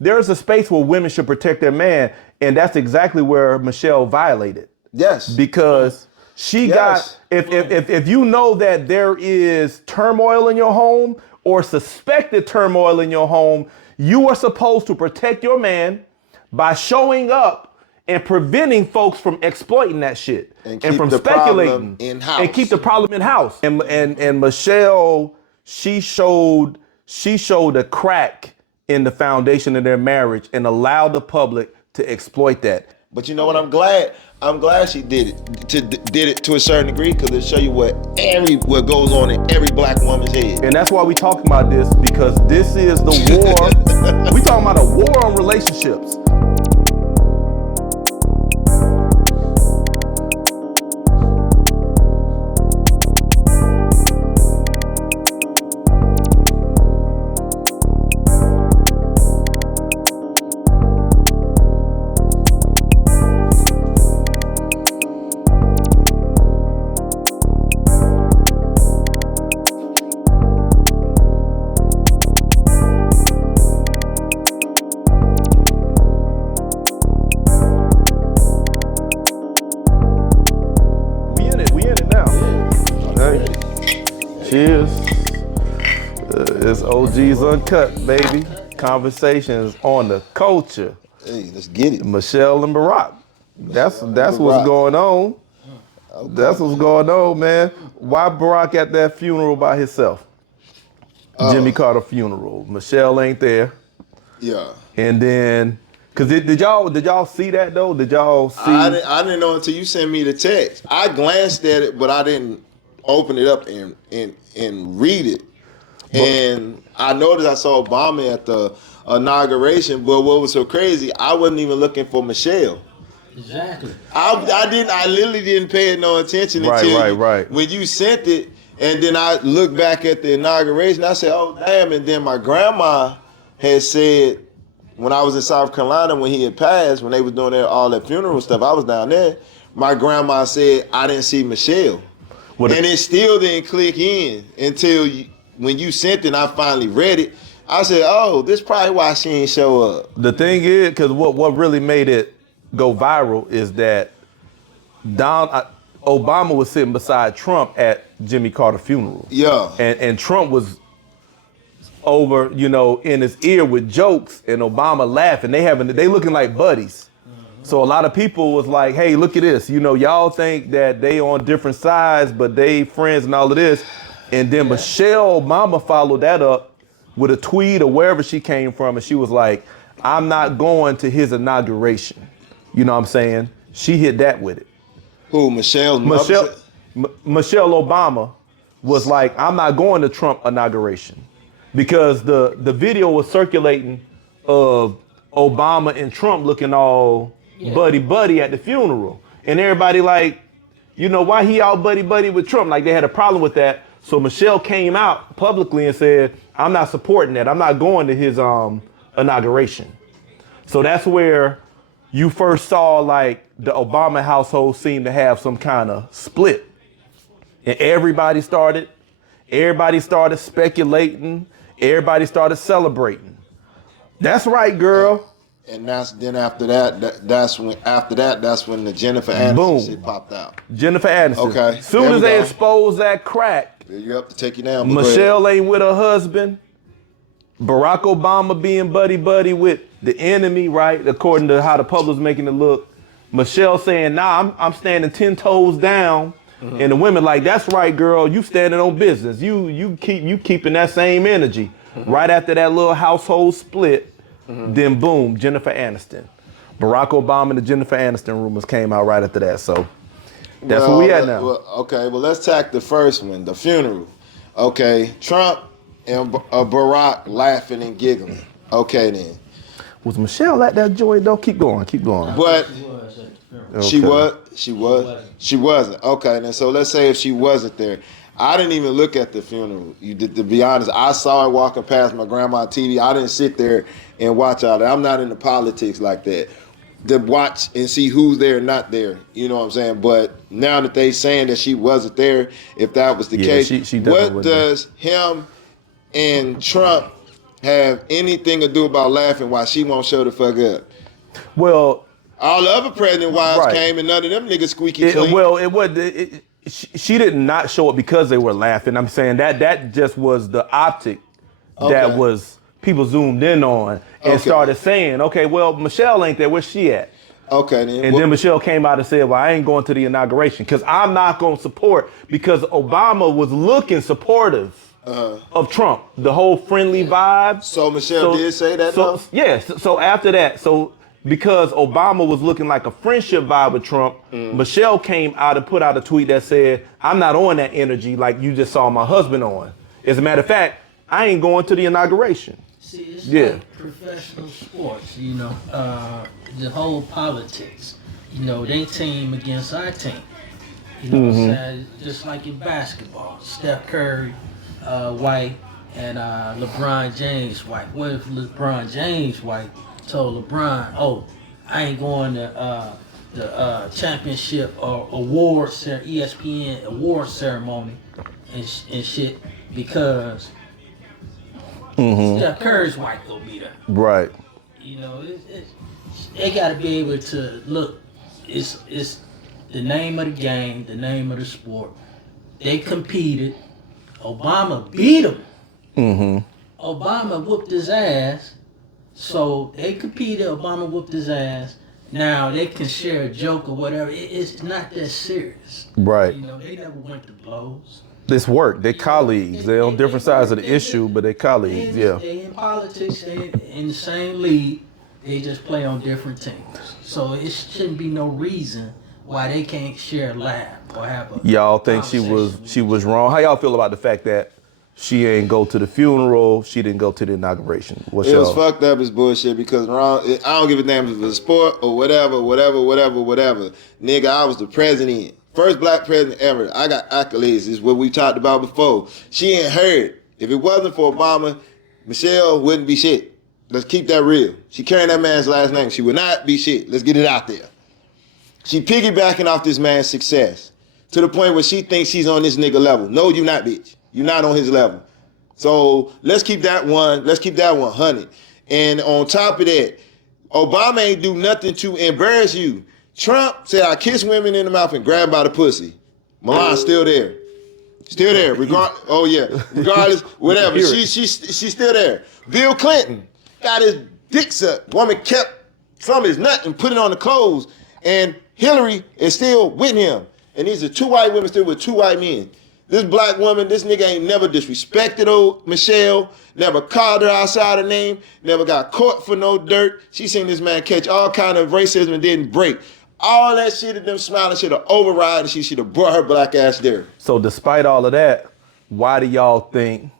there's a space where women should protect their man, and that's exactly where Michelle violated. Yes. Because she got, if you know that there is turmoil in your home or suspected turmoil in your home, you are supposed to protect your man by showing up and preventing folks from exploiting that shit and from speculating in-house. And keep the problem in house. And Michelle, she showed a crack in the foundation of their marriage and allowed the public to exploit that. But you know what? I'm glad she did it to a certain degree, because it show you what goes on in every black woman's head. And that's why we talking about this, because this is the war. We talking about a war on relationships. Cheers. It's OGs Uncut, baby. Conversations on the culture. Hey, let's get it. Michelle and Barack. That's what's going on. Okay. That's what's going on, man. Why Barack at that funeral by himself? Jimmy Carter funeral. Michelle ain't there. Yeah. And then, cause did y'all see that though? Did y'all see? I didn't know until you sent me the text. I glanced at it, but I didn't open it up and read it. And I noticed I saw Obama at the inauguration, but what was so crazy, I wasn't even looking for Michelle. Exactly. I literally didn't pay it no attention until when you sent it, and then I looked back at the inauguration. I said, "Oh damn!" And then my grandma had said, when I was in South Carolina when he had passed, when they was doing all that funeral stuff, I was down there. My grandma said, "I didn't see Michelle." And it still didn't click in until when you sent it and I finally read it. I said, oh, this is probably why she ain't show up. The thing is, because what really made it go viral is that Obama was sitting beside Trump at Jimmy Carter funeral. Yeah. And Trump was over, in his ear with jokes, and Obama laughing. They looking like buddies. So a lot of people was like, hey, look at this. Y'all think that they on different sides, but they friends and all of this. And then Michelle Obama followed that up with a tweet or wherever she came from. And she was like, I'm not going to his inauguration. You know what I'm saying? She hit that with it. Who, Michelle Obama was like, I'm not going to Trump inauguration. Because the video was circulating of Obama and Trump looking all buddy at the funeral. And everybody like, why he all buddy with Trump? Like they had a problem with that. So Michelle came out publicly and said, I'm not supporting that. I'm not going to his inauguration. So that's where you first saw like the Obama household seemed to have some kind of split. And everybody started speculating. Everybody started celebrating. That's right, girl. And that's when the Jennifer Aniston shit popped out. Jennifer Aniston. Okay. Soon as they exposed that crack, you have to take you down. Michelle ain't with her husband. Barack Obama being buddy with the enemy, right? According to how the public's making it look. Michelle saying, nah, I'm standing 10 toes down. Mm-hmm. And the women like, that's right, girl, you standing on business. You keeping that same energy. Mm-hmm. Right after that little household split, then boom, Jennifer Aniston. Barack Obama and the Jennifer Aniston rumors came out right after that. So that's where we at now. Well, let's tack the first one, the funeral. Okay, Trump and Barack laughing and giggling. Okay, then. Was Michelle at that joint though? Keep going. But she wasn't. Okay, then so let's say if she wasn't there. I didn't even look at the funeral. To be honest, I saw her walking past my grandma's TV. I didn't sit there and watch all that. I'm not into politics like that. To watch and see who's there and not there. You know what I'm saying? But now that they saying that she wasn't there, if that was the case, she what does him and Trump have anything to do about laughing while she won't show the fuck up? Well, all the other pregnant wives came and none of them niggas squeaky clean. Well, it was. She did not show up because they were laughing. I'm saying that just was the optic that was people zoomed in on and started saying, okay, well, Michelle ain't there. Where's she at? Okay, then. And then Michelle came out and said, well, I ain't going to the inauguration because I'm not going to support, because Obama was looking supportive of Trump, the whole friendly vibe. So Michelle did say that, though? Yes. So after that, because Obama was looking like a friendship vibe with Trump, Michelle came out and put out a tweet that said, I'm not on that energy like you just saw my husband on. As a matter of fact, I ain't going to the inauguration. See, it's like professional sports, you know, the whole politics. You know, they team against our team. You know what I'm saying? Just like in basketball, Steph Curry, white, and LeBron James, white. What if LeBron James, white, told LeBron, oh, I ain't going to the championship or awards, ESPN award ceremony and shit because Steph Curry's white gonna be there. Right. You know, they got to be able to look. It's the name of the game, the name of the sport. They competed. Obama beat him. Obama whooped his ass. So they competed. Obama whooped his ass. Now they can share a joke or whatever. It's not that serious. Right. You know, they never went to blows. This work. They're colleagues. They're on different sides of the issue, but they're colleagues. They in politics. They in the same league. They just play on different teams. So it shouldn't be no reason why they can't share a laugh or have a. Y'all think she was wrong? How y'all feel about the fact that she ain't go to the funeral, she didn't go to the inauguration? It was fucked up as bullshit because I don't give a damn if it's a sport or whatever. Nigga, I was the president. First black president ever. I got accolades. This is what we talked about before. She ain't heard. If it wasn't for Obama, Michelle wouldn't be shit. Let's keep that real. She carrying that man's last name. She would not be shit. Let's get it out there. She piggybacking off this man's success to the point where she thinks she's on this nigga level. No, you not, bitch. You're not on his level. So let's keep that 100. And on top of that, Obama ain't do nothing to embarrass you. Trump said, I kiss women in the mouth and grab by the pussy. Milan's still there. Still there. Regardless, whatever. She's still there. Bill Clinton got his dick sucked. Woman kept some of his nut and put it on the clothes. And Hillary is still with him. And these are two white women still with two white men. This black woman, this nigga ain't never disrespected old Michelle, never called her outside her name, never got caught for no dirt. She seen this man catch all kind of racism and didn't break. All that shit of them smiling should have override and she should have brought her black ass there. So despite all of that, why do y'all think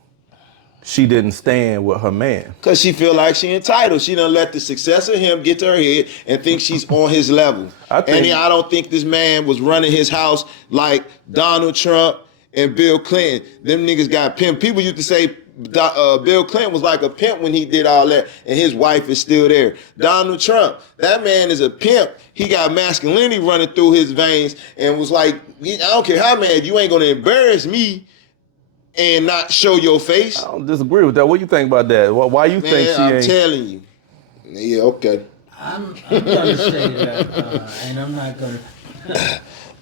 she didn't stand with her man? Because she feel like she entitled. She done let the success of him get to her head and think she's on his level. I don't think this man was running his house like Donald Trump and Bill Clinton. Them niggas got pimped. People used to say Bill Clinton was like a pimp when he did all that, and his wife is still there. Donald Trump, that man is a pimp. He got masculinity running through his veins and was like, I don't care how mad, you ain't gonna embarrass me and not show your face. I don't disagree with that. What you think about that? Why you think she ain't? I'm telling you. Yeah, okay. I'm gonna say that, and I'm not gonna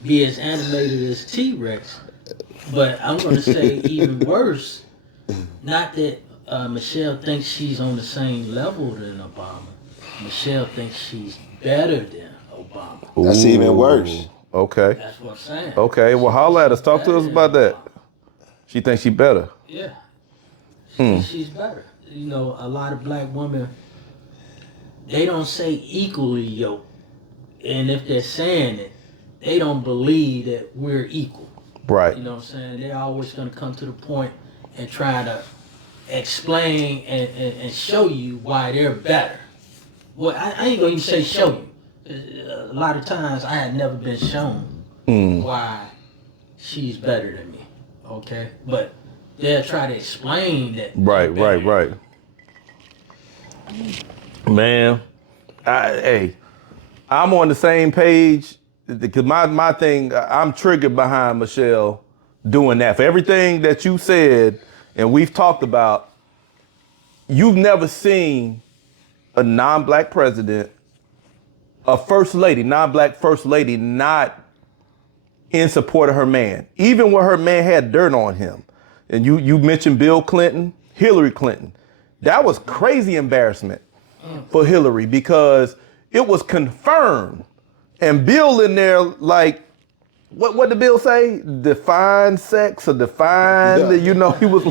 be as animated as T-Wreck, but I'm gonna say even worse. Not that Michelle thinks she's on the same level than Obama. Michelle thinks she's better than Obama. Ooh, that's even worse. Okay. That's what I'm saying. Okay, well, holla at us. Talk to us about that. She thinks she better. Yeah. She's better. You know, a lot of black women, they don't say equally yoked. And if they're saying it, they don't believe that we're equal. Right. You know what I'm saying? They're always going to come to the point and try to explain and show you why they're better. Well, I ain't going to even say show you. A lot of times I had never been shown why she's better than me. Okay? But they'll try to explain that. Right. Man, I'm on the same page because my thing, I'm triggered behind Michelle doing that. For everything that you said and we've talked about, you've never seen a non-black president, a first lady, non-black first lady, not in support of her man, even when her man had dirt on him. And you mentioned Bill Clinton, Hillary Clinton. That was crazy embarrassment for Hillary because it was confirmed. And Bill in there, like, what did Bill say? Define sex or define, he was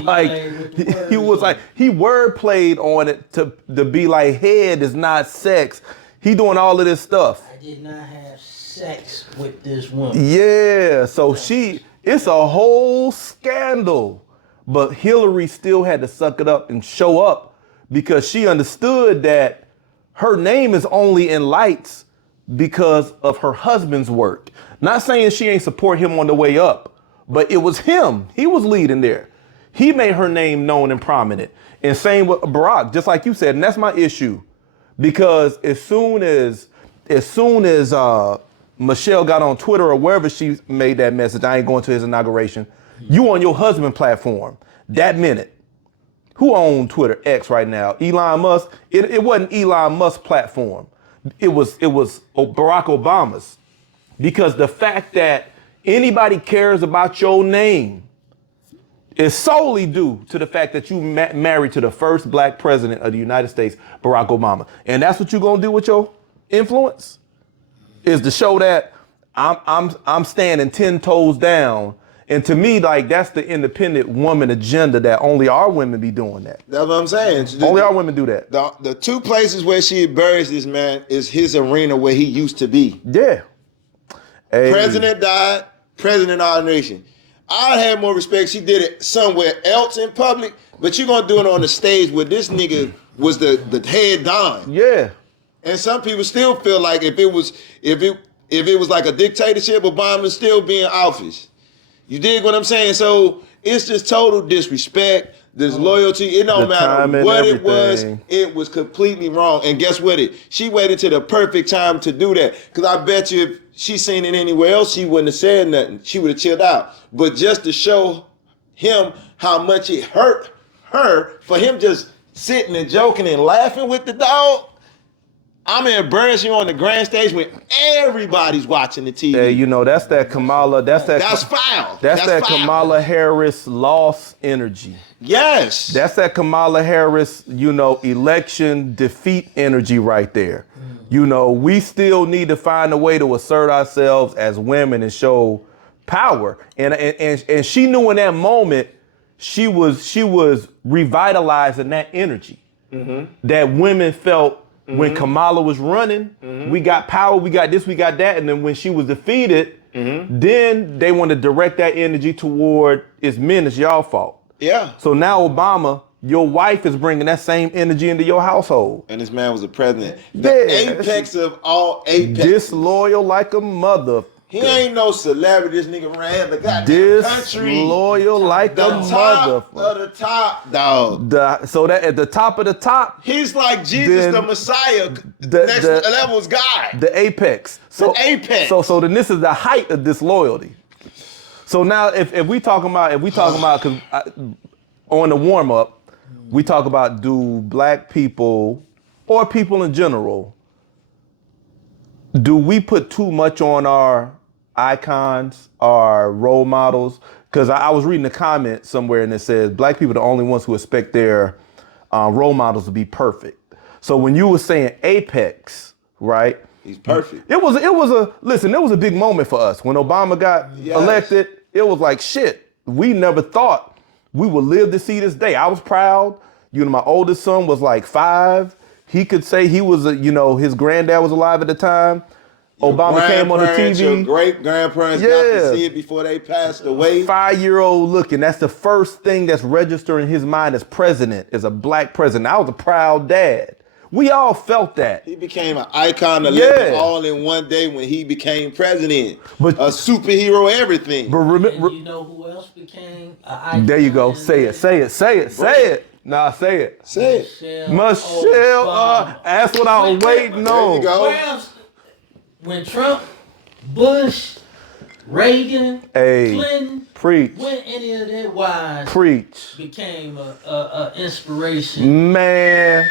like, he word played on it to be like, head is not sex. He doing all of this stuff. I did not have sex with this woman. Yeah, so it's a whole scandal. But Hillary still had to suck it up and show up because she understood that her name is only in lights because of her husband's work. Not saying she ain't support him on the way up, but it was him. He was leading there. He made her name known and prominent. And same with Barack, just like you said, and that's my issue. Because as soon as Michelle got on Twitter or wherever she made that message, I ain't going to his inauguration, you on your husband platform that minute. Who owned Twitter X right now? Elon Musk. It wasn't Elon Musk's platform. It was Barack Obama's. Because the fact that anybody cares about your name is solely due to the fact that you married to the first black president of the United States, Barack Obama. And that's what you're gonna do with your influence? Is to show that I'm standing 10 toes down. And to me, like, that's the independent woman agenda that only our women be doing that. That's what I'm saying. Only our women do that. The two places where she buries this man is his arena where he used to be. Yeah. Hey. President died, president of our nation. I'd have more respect. She did it somewhere else in public, but you're gonna do it on the stage where this nigga was the head don. Yeah. And some people still feel like if it was like a dictatorship, Obama would still be in office. You dig what I'm saying? So it's just total disrespect, disloyalty. It don't matter what it was completely wrong. And guess what? She waited till the perfect time to do that. Because I bet you if she seen it anywhere else, she wouldn't have said nothing. She would have chilled out. But just to show him how much it hurt her for him just sitting and joking and laughing with the dog, I'm embarrassing you on the grand stage when everybody's watching the TV. Hey, that's that Kamala. That's foul. That's that foul. Kamala Harris loss energy. Yes. That's that Kamala Harris, election defeat energy right there. We still need to find a way to assert ourselves as women and show power. And she knew in that moment she was revitalizing that energy that women felt. When Kamala was running, we got power, we got this, we got that. And then when she was defeated, then they want to direct that energy toward it's men, it's y'all fault. Yeah. So now Obama, your wife is bringing that same energy into your household. And this man was the president. The apex of all apex. Disloyal like a mother. He ain't no celebrity. This nigga ran the goddamn country. Disloyal like a mother. The top, dog. So that at the top of the top. He's like Jesus, the Messiah, next level's guy. The apex. So the apex. So then this is the height of disloyalty. So now if we talking about, because on the warm up, we talk about do black people or people in general, do we put too much on our icons, our role models? Because I was reading a comment somewhere and it says black people are the only ones who expect their role models to be perfect. So when you were saying apex, right? He's perfect. It was a big moment for us. When Obama got elected, it was like, shit, we never thought we would live to see this day. I was proud. My oldest son was like 5. He could say he was, his granddad was alive at the time. Obama came on the TV. Your great-grandparents got to see it before they passed away. 5-year-old looking. That's the first thing that's registered in his mind as president, as a black president. I was a proud dad. We all felt that. He became an icon of living all in one day when he became president. But a superhero, everything. But remember, you know who else became an icon? There you go. Say it. Nah, say it. Michelle. That's what I was waiting on. Where else? When Trump, Bush, Reagan, Clinton, preach. when any of their wives became a inspiration. Man.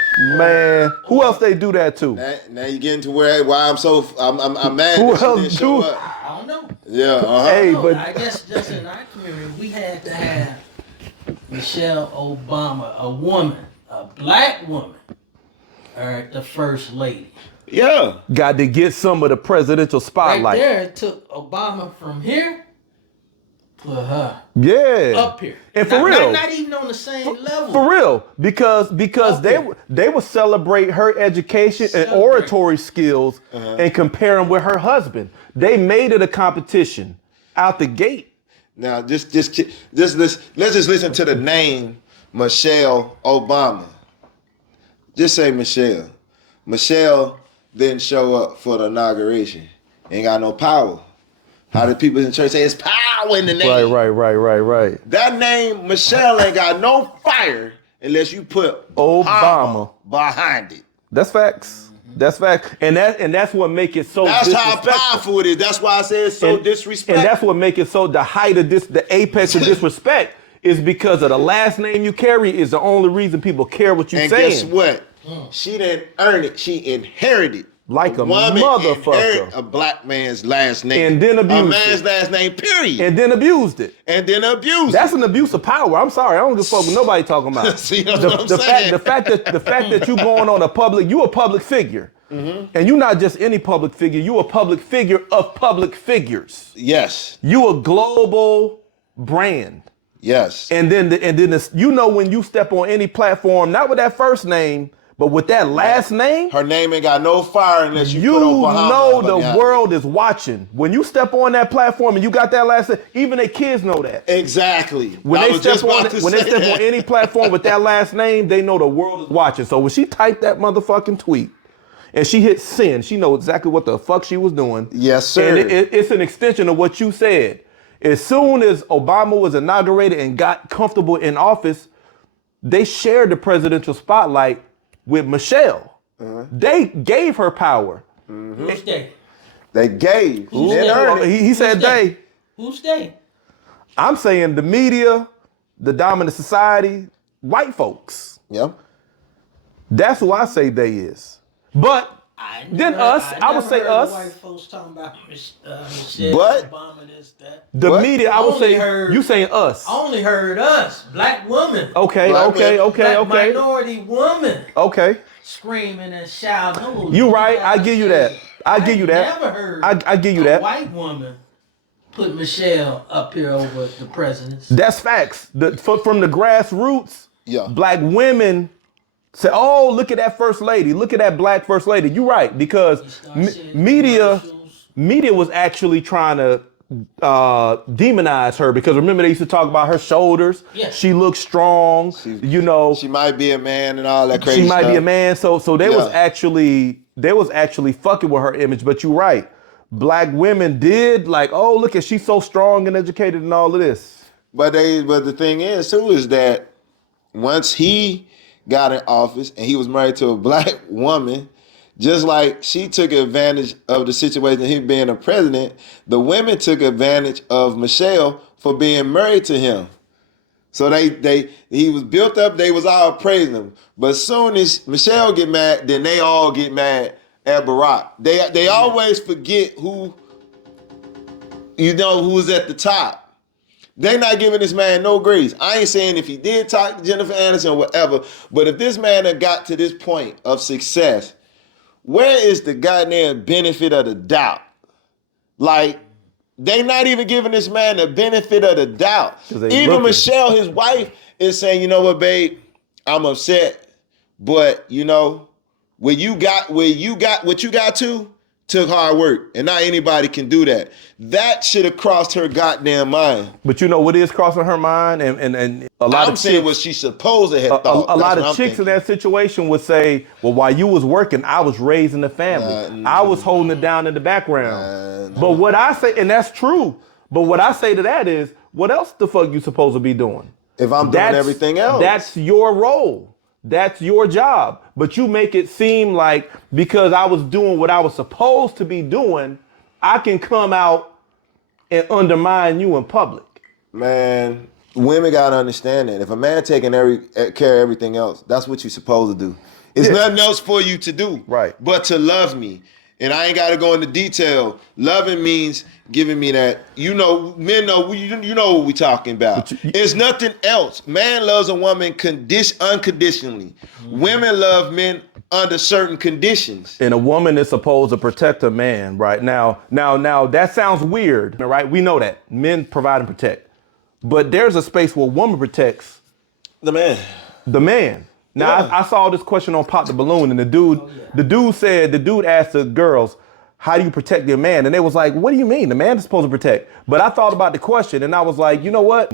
Who else they do that to? Now you getting to why I'm mad Who that she else didn't show do? up. I don't know. Yeah, Hey, but but I guess just in our community, we had to have Michelle Obama, a woman, a black woman, the first lady. Yeah. got to get some of the presidential spotlight. Right there, it took Obama from here to her. Yeah. Up here. And for real. Not even on the same level. For real. Because they would celebrate her education and oratory skills and compare them with her husband. They made it a competition out the gate. Now, let's just listen to the name Michelle Obama. Just say Michelle. Michelle didn't show up for the inauguration. Ain't got no power. How the people in church say it's power in the name. Right. That name, Michelle, ain't got no fire unless you put Obama behind it. That's facts. That's facts. And that's what make it so That's disrespectful. how powerful it is. That's why I say it's so disrespectful. And that's what make it so the height of the apex of disrespect is because of the last name you carry is the only reason people care what you're saying. And guess what? She didn't earn it. She inherited. Like a woman motherfucker. A black man's last name. And then abused a man's last name, period. And then abused it. That's an abuse of power. I'm sorry. I don't give a fuck what nobody talking about. See, that's what I'm saying. The fact that you going on you a public figure. Mm-hmm. And you not just any public figure. You a public figure of public figures. Yes. You a global brand. Yes. And then when you step on any platform, not with that first name, but with that last name, her name ain't got no fire unless you put on the world is watching. When you step on that platform and you got that last name, even their kids know that. Exactly. When they step on any platform with that last name, they know the world is watching. So when she typed that motherfucking tweet and she hit send, she know exactly what the fuck she was doing. Yes, sir. And it's an extension of what you said. As soon as Obama was inaugurated and got comfortable in office, they shared the presidential spotlight with Michelle. They gave her power. Who's they? They gave. He said they. Who's they? I'm saying the media, the dominant society, white folks. Yep. That's who I say they is. But then I would say us. White folks talking about Michelle Obama, this, that. The media, I would say, you saying us. I only heard us, black women. Okay. Minority woman. Okay. Screaming and shouting. You right, I give you that. I never heard I give you that. A white woman put Michelle up here over the presidents. That's facts. From the grassroots, black women say, oh, look at that first lady. Look at that black first lady. You're right, because media was actually trying to demonize her, because remember they used to talk about her shoulders. Yes. She looks strong. She might be a man and all that crazy stuff. She might be a man. So they was actually fucking with her image. But you're right. Black women did oh, look at, she's so strong and educated and all of this. But the thing is too is that once he got in office and he was married to a black woman, just like she took advantage of the situation of him being a president, the women took advantage of Michelle for being married to him. So he was built up, they was all praising him. But as soon as Michelle get mad, then they all get mad at Barack. They always forget who's at the top. They not giving this man no grace. I ain't saying if he did talk to Jennifer Aniston or whatever, but if this man had got to this point of success, where is the goddamn benefit of the doubt? They not even giving this man the benefit of the doubt. Even Michelle, his wife, is saying, you know what, babe, I'm upset, but what you got took hard work, and not anybody can do that. That should have crossed her goddamn mind. But you know what is crossing her mind, and a lot I'm of saying chicks, what she supposed to have thought. A lot of chicks in that situation would say, well, while you was working, I was raising the family. I was holding it down in the background. But what I say, and that's true, but what I say to that is, what else the fuck you supposed to be doing? If I'm doing everything else. That's your role. That's your job. But you make it seem like because I was doing what I was supposed to be doing, I can come out and undermine you in public. Man, women gotta understand that. If a man taking care of everything else, that's what you're supposed to do. It's nothing else for you to do. Right. But to love me. And I ain't gotta go into detail. Loving means giving me that. You know, men know, you know what we talking about. It's nothing else. Man loves a woman unconditionally. Women love men under certain conditions. And a woman is supposed to protect a man, right? Now that sounds weird, right? We know that. Men provide and protect. But there's a space where a woman protects the man. The man. Now, I saw this question on Pop the Balloon, and the dude asked the girls, how do you protect your man? And they was like, what do you mean? The man is supposed to protect. But I thought about the question, and I was like, you know what?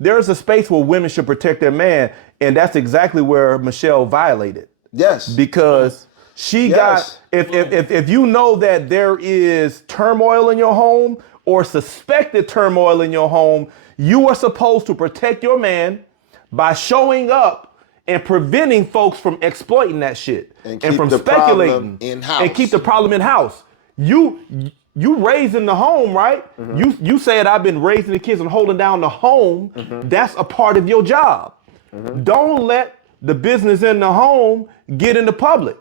There's a space where women should protect their man, and that's exactly where Michelle violated. Yes. Because she got, if you know that there is turmoil in your home or suspected turmoil in your home, you are supposed to protect your man by showing up and preventing folks from exploiting that shit and from speculating and keep the problem in house. You raising the home, right? Mm-hmm. You said I've been raising the kids and holding down the home. Mm-hmm. That's a part of your job. Mm-hmm. Don't let the business in the home get in the public.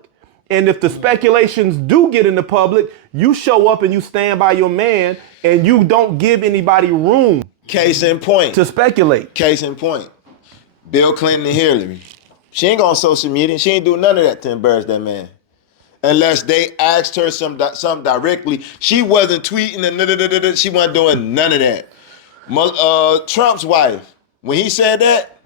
And if the speculations do get in the public, you show up and you stand by your man and you don't give anybody room. Case in point. To speculate. Case in point. Bill Clinton and Hillary. She ain't go on social media. She ain't do none of that to embarrass that man. Unless they asked her something directly. She wasn't tweeting and she wasn't doing none of that. Trump's wife, when he said that,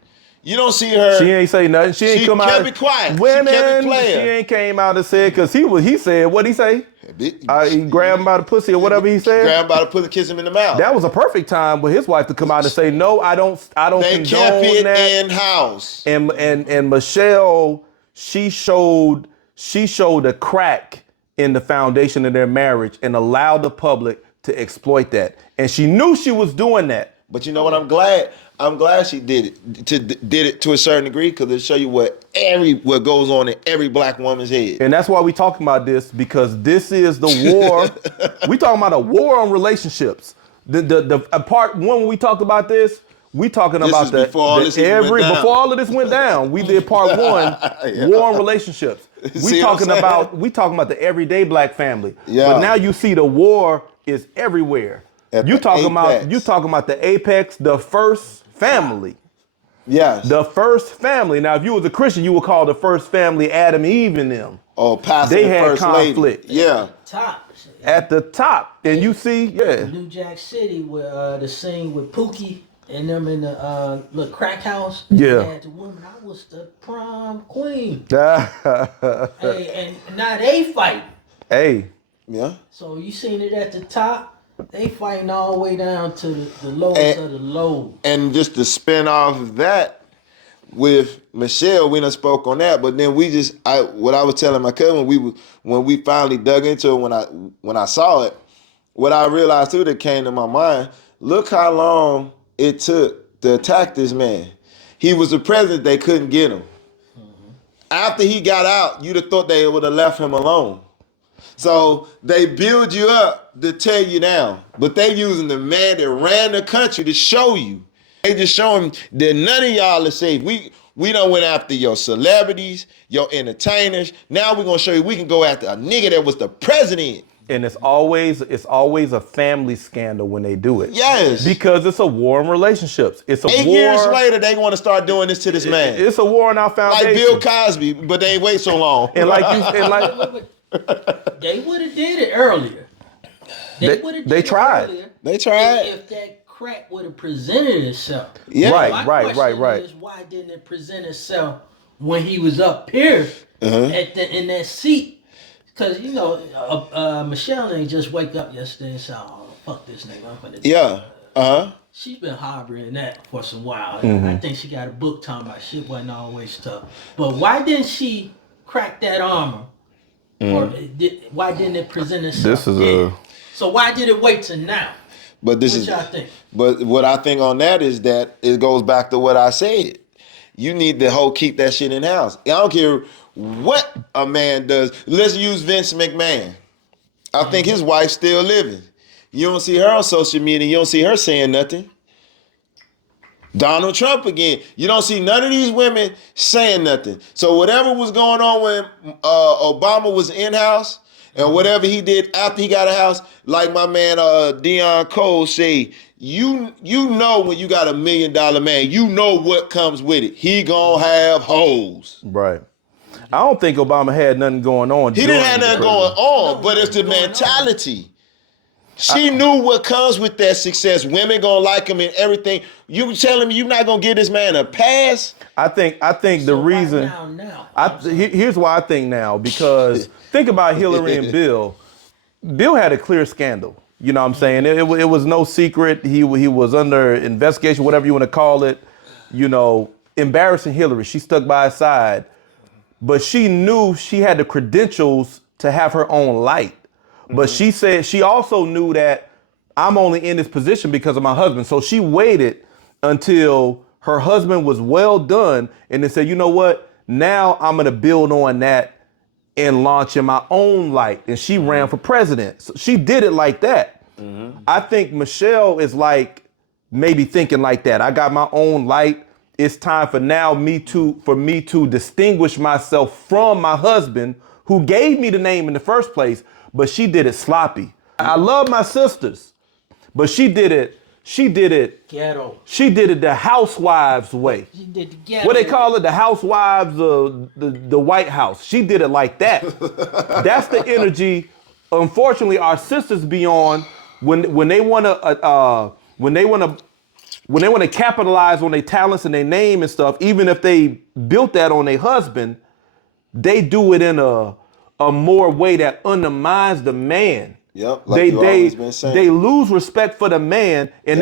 you don't see her. She ain't say nothing. She ain't come out. She kept it quiet. Women, she kept it playing. She ain't came out and said, because he said, what'd he say? He grabbed him by the pussy or whatever he said. Grabbed him by the pussy, kiss him in the mouth. That was a perfect time for his wife to come out and say, no, I don't they condone kept it that. in house. And Michelle, she showed a crack in the foundation of their marriage and allowed the public to exploit that. And she knew she was doing that. But you know what? I'm glad she did it to a certain degree, because it show you what goes on in every black woman's head. And that's why we talking about this, because this is the war. We talking about a war on relationships. The part one when we talk about this, we talking about before all of this went down. We did part one, war on relationships. We talking about the everyday black family. Yeah. But now you see the war is everywhere. You talking about the apex, the first family. Yes. The first family. Now, if you was a Christian, you would call the first family Adam, Eve, and them. Oh, Pastor. They had first conflict. Lady. Yeah. At the top, and you see, New Jack City, where the scene with Pookie and them in the little crack house. Yeah. Had the woman, I was the prom queen. Hey, and now they fight. Hey. Yeah. So you seen it at the top. They fighting all the way down to the lowest of the low. And just to spin off of that, with Michelle, we done spoke on that, but then what I was telling my cousin when we finally dug into it, when I saw it, what I realized too that came to my mind, look how long it took to attack this man. He was the president, they couldn't get him. Mm-hmm. After he got out, you'd have thought they would have left him alone. So they build you up to tear you down, but they using the man that ran the country to show you. They just show him that none of y'all are safe. We done went after your celebrities, your entertainers. Now we're gonna show you we can go after a nigga that was the president. And it's always a family scandal when they do it. Yes. Because it's a war on relationships. It's a 8 war. years later, they want to start doing this to this man. It's a war on our foundation. Like Bill Cosby, but they ain't wait so long. And they would have did it earlier. They tried. Earlier they tried. If that crack would have presented itself. Yeah. Right. Is why didn't it present itself when he was up here in that seat? Because, Michelle ain't just wake up yesterday and say, oh, fuck this nigga. I'm gonna do She's been harboring that for some while. Mm-hmm. I think she got a book talking about shit wasn't always tough. But why didn't she crack that armor? Or why didn't it present itself? So why did it wait till now? But what I think on that is that it goes back to what I said. You need to keep that shit in house. I don't care what a man does. Let's use Vince McMahon. I think his wife's still living. You don't see her on social media. You don't see her saying nothing. Donald Trump again. You don't see none of these women saying nothing. So whatever was going on when Obama was in-house and whatever he did after he got a house, like my man Dion Cole say, you know when you got $1 million man, you know what comes with it. He gonna have hoes. Right. I don't think Obama had nothing going on. He didn't have nothing going on, but it's the mentality. She knew what comes with that success. Women gonna like him and everything. You telling me you're not gonna give this man a pass? I think the reason. Here's why I think now, because think about Hillary and Bill. Bill had a clear scandal. You know what I'm saying? It was no secret. He was under investigation, whatever you want to call it. You know, embarrassing Hillary. She stuck by his side, but she knew she had the credentials to have her own light. But she said she also knew that I'm only in this position because of my husband. So she waited until her husband was well done and then said, you know what? Now I'm going to build on that and launch in my own light. And she ran for president. So she did it like that. I think Michelle is like maybe thinking like that. I got my own light. It's time for me to distinguish myself from my husband who gave me the name in the first place. But she did it sloppy. I love my sisters, but she did it ghetto. She did it the housewives way. She did the ghetto. What they call it, the housewives of the White House. She did it like that. That's the energy. Unfortunately, our sisters be on when they want to capitalize on their talents and their name and stuff. Even if they built that on their husband, they do it in a more way that undermines the man. Yep, like you always been saying. They lose respect for the man, and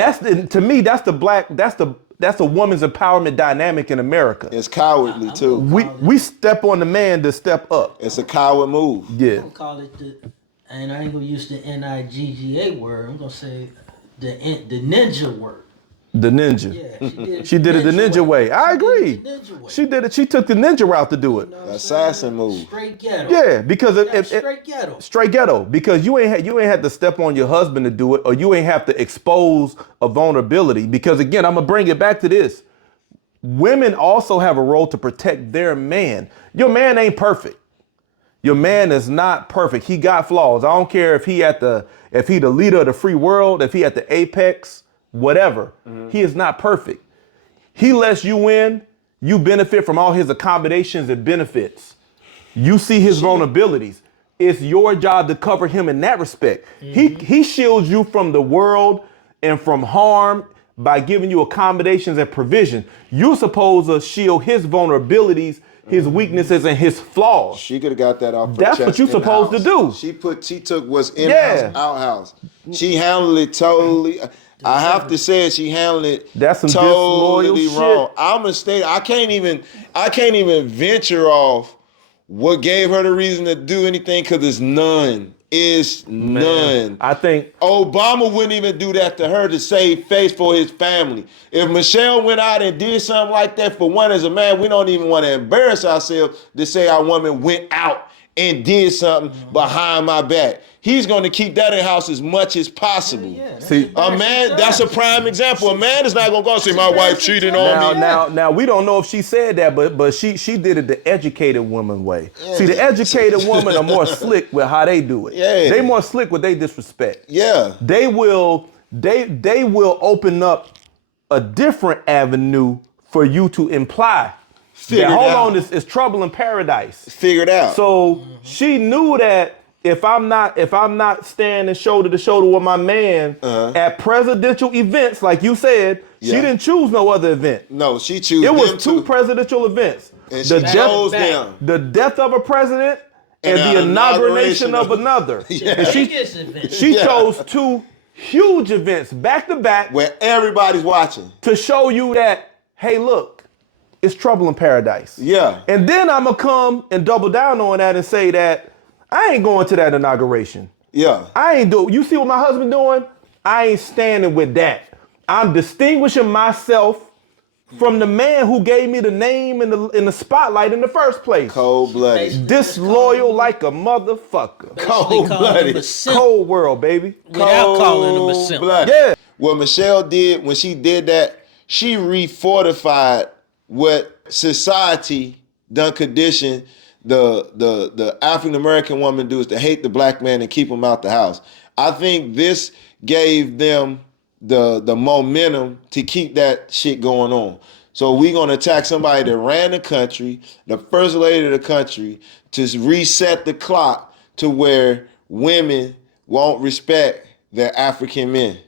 to me that's the woman's empowerment dynamic in America. It's cowardly too. We step on the man to step up. It's a coward move. Yeah. I'm gonna call it and I ain't gonna use the NIGGA word. I'm gonna say the ninja word. The ninja. Yeah, she did it the ninja way. I agree. She did it. She took the ninja route to do it. Assassin move. Straight ghetto. Yeah, because straight ghetto. Straight ghetto. Because you ain't had to step on your husband to do it, or you ain't have to expose a vulnerability. Because again, I'm gonna bring it back to this. Women also have a role to protect their man. Your man ain't perfect. Your man is not perfect. He got flaws. I don't care if he the leader of the free world, if he at the apex. Whatever. He is not perfect. He lets you in, you benefit from all his accommodations and benefits. You see his vulnerabilities. It's your job to cover him in that respect. He shields you from the world and from harm by giving you accommodations and provision. You're supposed to shield his vulnerabilities, his weaknesses, and his flaws. She could have got that off her That's chest what you're supposed to do. She took what's in-house, outhouse. She handled it totally. I have to say she handled it totally wrong. I'm gonna state I can't even venture off what gave her the reason to do anything because it's none. It's none. I think Obama wouldn't even do that to her to save face for his family. If Michelle went out and did something like that, for one, as a man, we don't even want to embarrass ourselves to say our woman went out and did something behind my back. He's going to keep that in house as much as possible. See, a man, that's a prime example. A man is not going to go and say, my wife cheated on me. Now, we don't know if she said that, but she did it the educated woman way. Yeah. See, the educated woman are more slick with how they do it. Yeah. They more slick with they disrespect. Yeah. They will open up a different avenue for you to imply. Hold on, it's trouble in paradise. Figured out. So she knew that if I'm not standing shoulder to shoulder with my man at presidential events, like you said, she didn't choose no other event. No, she chose. It was two presidential events. And she chose them. The death of a president and the inauguration of another. Yeah. And she chose two huge events back to back where everybody's watching to show you that, hey, look, it's trouble in paradise. Yeah. And then I'm going to come and double down on that and say that I ain't going to that inauguration. Yeah. I ain't do. You see what my husband doing? I ain't standing with that. I'm distinguishing myself from the man who gave me the name in the spotlight in the first place. Cold-blooded. Disloyal like a motherfucker. Cold-blooded. Cold world, baby. Without calling him a simp. Yeah. What Michelle did when she did that, she refortified what society done conditioned the African American woman do, is to hate the black man and keep him out the house. I think this gave them the momentum to keep that shit going on. So we gonna attack somebody that ran the country, the first lady of the country, to reset the clock to where women won't respect their African men.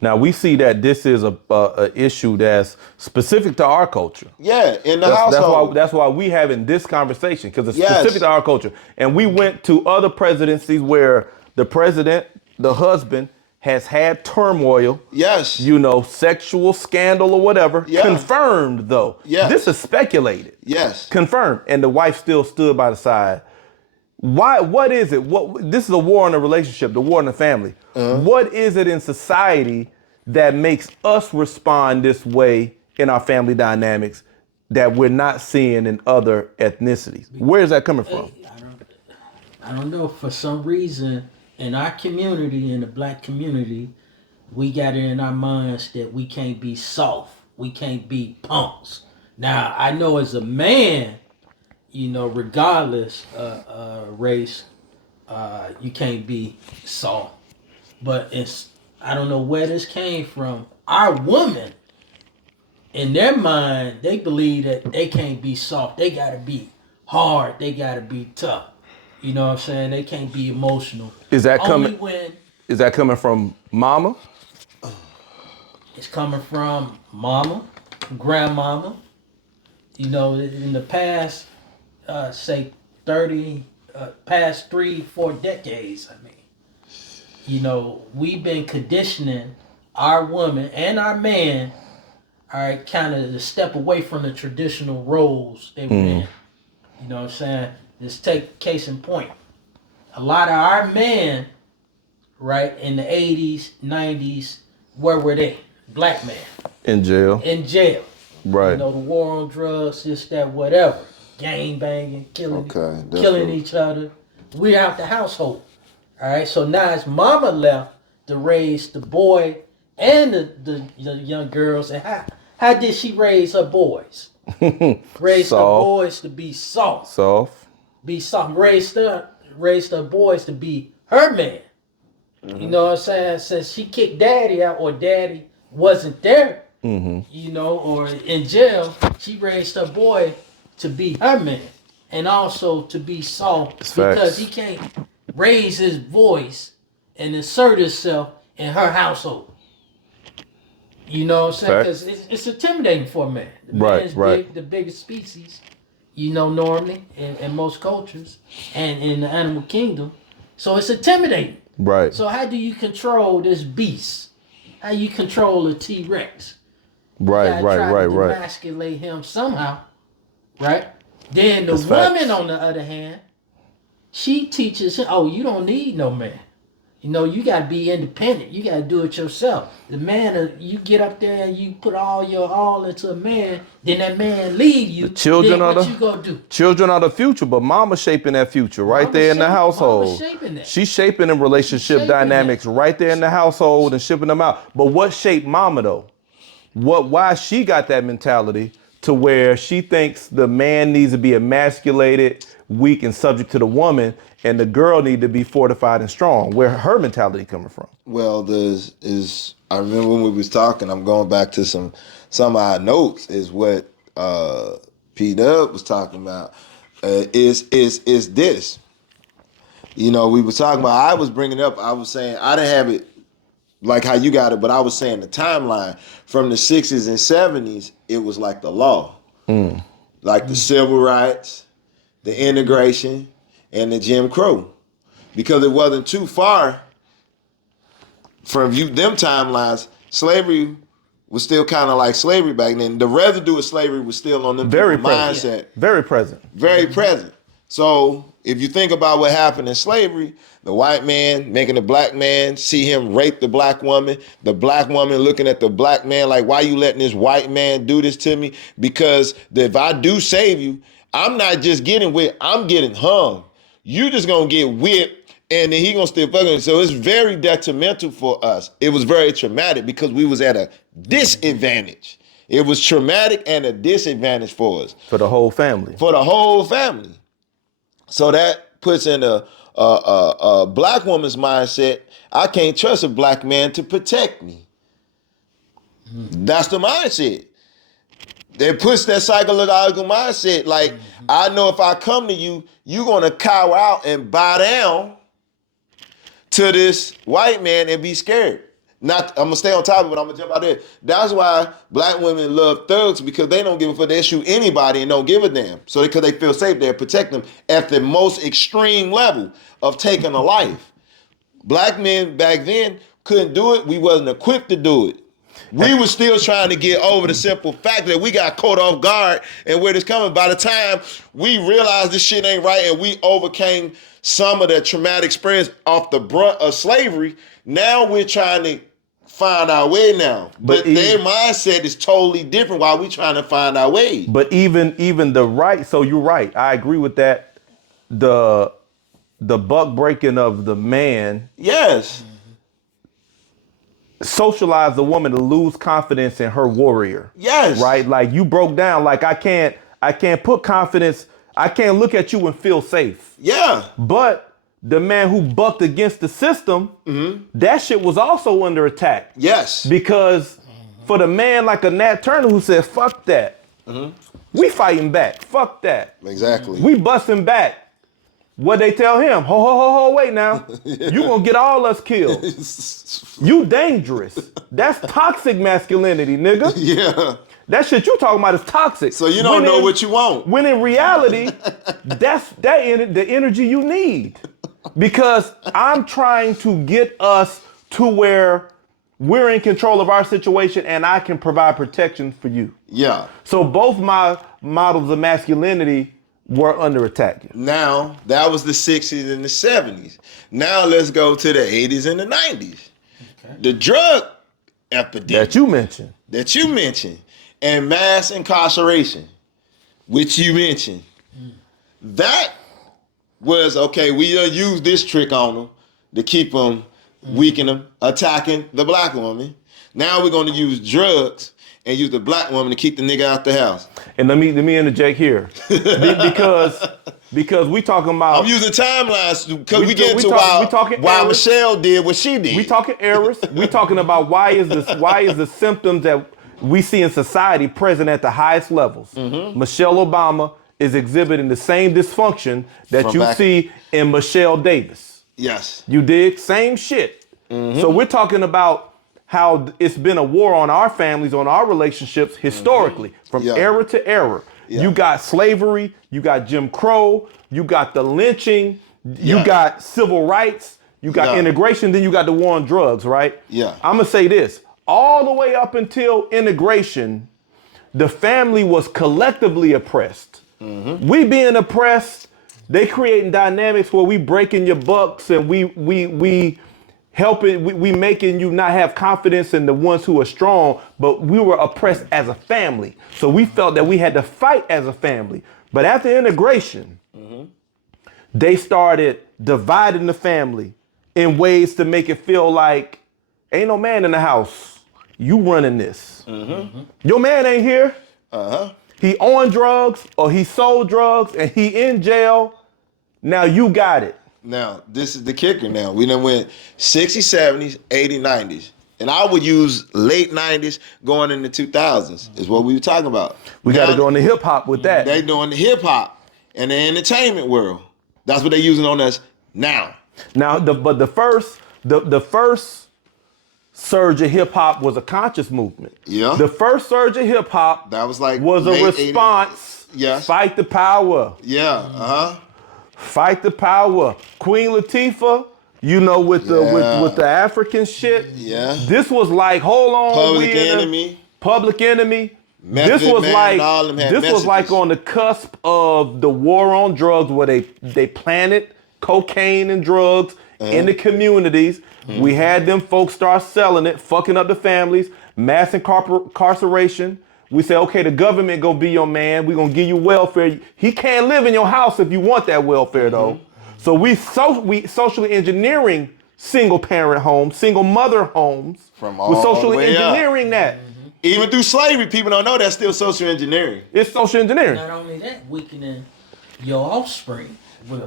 Now we see that this is a issue that's specific to our culture. Yeah, in the household. That's why we having this conversation, because it's specific to our culture. And we went to other presidencies where the president, the husband, has had turmoil. Yes. You know, sexual scandal or whatever. Yeah. Confirmed though. Yes. This is speculated. Yes. Confirmed. And the wife still stood by the side. Why? What is it? This is a war in a relationship, the war in the family. What is it in society that makes us respond this way in our family dynamics that we're not seeing in other ethnicities? Where is that coming from? I don't know. For some reason, in our community, in the black community, we got it in our minds that we can't be soft. We can't be punks. Now, I know as a man, you know, regardless race, you can't be soft. But I don't know where this came from. Our women, in their mind, they believe that they can't be soft. They gotta be hard. They gotta be tough. You know what I'm saying? They can't be emotional. Is that coming from mama? It's coming from mama, grandmama. You know, in the past, say 30, past 3-4 decades, I mean, you know, we've been conditioning our woman and our man, all right, kind of to step away from the traditional roles they were in. You know what I'm saying? Let's take case in point. A lot of our men, right, in the 80s, 90s, where were they? Black men. In jail. In jail. Right. You know, the war on drugs, this, that, whatever. Gang banging, killing each other. We're out the household. All right, so now it's mama left to raise the boy and the young girls. And how did she raise her boys? Raise the boys to be soft. Be soft. Raised her boys to be her man. You know what I'm saying? Since she kicked daddy out or daddy wasn't there, you know, or in jail, she raised her boy to be her man. And also to be soft because he can't raise his voice and assert himself in her household. You know what I'm saying? Because it's intimidating for a man. The man is the biggest species, you know, normally in most cultures and in the animal kingdom. So it's intimidating. Right. So how do you control this beast? How you control a T-Rex? Right. Emasculate him somehow, right? Then the woman, on the other hand, she teaches him, oh, you don't need no man. You know, you got to be independent. You got to do it yourself. The man, you get up there and you put all your all into a man, then that man leave you. The children then what you gonna do? Children are the future, but mama shaping that future there in the household. She's shaping them relationship dynamics right there in the household and shipping them out. But what shaped mama though? Why she got that mentality to where she thinks the man needs to be emasculated, weak, and subject to the woman, and the girl need to be fortified and strong? Where her mentality coming from? Well, I remember when we was talking, I'm going back to some of our notes, is what P-Dub was talking about, is this. You know, we were talking about, I was bringing up, I was saying, I didn't have it like how you got it, but I was saying the timeline from the 60s and 70s, it was like the law. Like the civil rights, the integration, and the Jim Crow. Because it wasn't too far from them timelines, slavery was still kind of like slavery back then. The residue of slavery was still on them mindset. Very present. Very present. So if you think about what happened in slavery, the white man making the black man see him rape the black woman, the black woman looking at the black man like, why you letting this white man do this to me? Because if I do save you, I'm not just getting whipped, I'm getting hung. You just gonna get whipped and then he gonna still fucking. So it's very detrimental for us. It was very traumatic because we was at a disadvantage. It was traumatic and a disadvantage for us. For the whole family. For the whole family. So that puts in a black woman's mindset, I can't trust a black man to protect me. That's the mindset. It puts that psychological mindset, like, I know if I come to you, you're gonna cower out and bow down to this white man and be scared. I'm gonna stay on top of it, but I'm gonna jump out there. That's why black women love thugs, because they don't give a fuck. They shoot anybody and don't give a damn. So because they feel safe, they protect them at the most extreme level of taking a life. Black men back then couldn't do it. We wasn't equipped to do it. We were still trying to get over the simple fact that we got caught off guard and where this coming. By the time we realized this shit ain't right and we overcame some of the traumatic experience off the brunt of slavery, now we're trying to find our way now. But their mindset is totally different while we trying to find our way. But even the right, so you're right. I agree with that. The buck breaking of the man. Yes. Socialize the woman to lose confidence in her warrior. Yes. Right? Like you broke down, like I can't put confidence, I can't look at you and feel safe. Yeah. But the man who bucked against the system, that shit was also under attack. Yes. Because for the man like a Nat Turner who said, fuck that, we fighting back. Fuck that. Exactly. We busting back. What they tell him? Ho, wait now. You gonna get all us killed. You dangerous. That's toxic masculinity, nigga. Yeah. That shit you talking about is toxic. So you don't know what you want. When in reality, that's the energy you need. Because I'm trying to get us to where we're in control of our situation and I can provide protection for you. Yeah. So both my models of masculinity were under attack. Now, that was the 60s and the 70s. Now let's go to the 80s and the 90s. Okay. The drug epidemic. That you mentioned. And mass incarceration, which you mentioned. That was, okay, we use this trick on them to keep them, weaken them, attacking the black woman. Now we're going to use drugs and use the black woman to keep the nigga out the house. And let me interject here. because we talking about... I'm using timelines because we get into why Michelle did what she did. We talking errors. We talking about why is the symptoms that we see in society present at the highest levels. Michelle Obama is exhibiting the same dysfunction that you see in Michelle Davis. Yes. You dig? Same shit. So we're talking about how it's been a war on our families, on our relationships historically, from era to era. Yeah. You got slavery, you got Jim Crow, you got the lynching, you got civil rights, you got integration, then you got the war on drugs, right? Yeah. I'm gonna say this, all the way up until integration, the family was collectively oppressed. We being oppressed, they creating dynamics where we breaking your bucks and we helping, we making you not have confidence in the ones who are strong, but we were oppressed as a family. So we felt that we had to fight as a family. But after integration, they started dividing the family in ways to make it feel like ain't no man in the house. You running this. Your man ain't here. He on drugs or he sold drugs and he in jail. Now you got it. Now, this is the kicker now. We done went 60s, 70s, 80s, 90s. And I would use late 90s going into 2000s is what we were talking about. We got to go into hip hop with that. They doing the hip hop and the entertainment world. That's what they using on us now. Now, the first surge of hip hop was a conscious movement. Yeah. The first surge of hip hop that was like was a response. 80s. Yes. Fight the power. Yeah. Fight the power. Queen Latifah, you know, with the African shit. Yeah. This was like, hold on. Public Enemy. Public Enemy. This was like on the cusp of the war on drugs, where they planted cocaine and drugs in the communities. We had them folks start selling it, fucking up the families, mass incarceration. We say, okay, the government gonna be your man. We gonna give you welfare. He can't live in your house if you want that welfare though. So we socially engineering single parent homes, single mother homes. We're socially engineering that. Even through slavery, people don't know that's still social engineering. It's social engineering. Not only that, weakening your offspring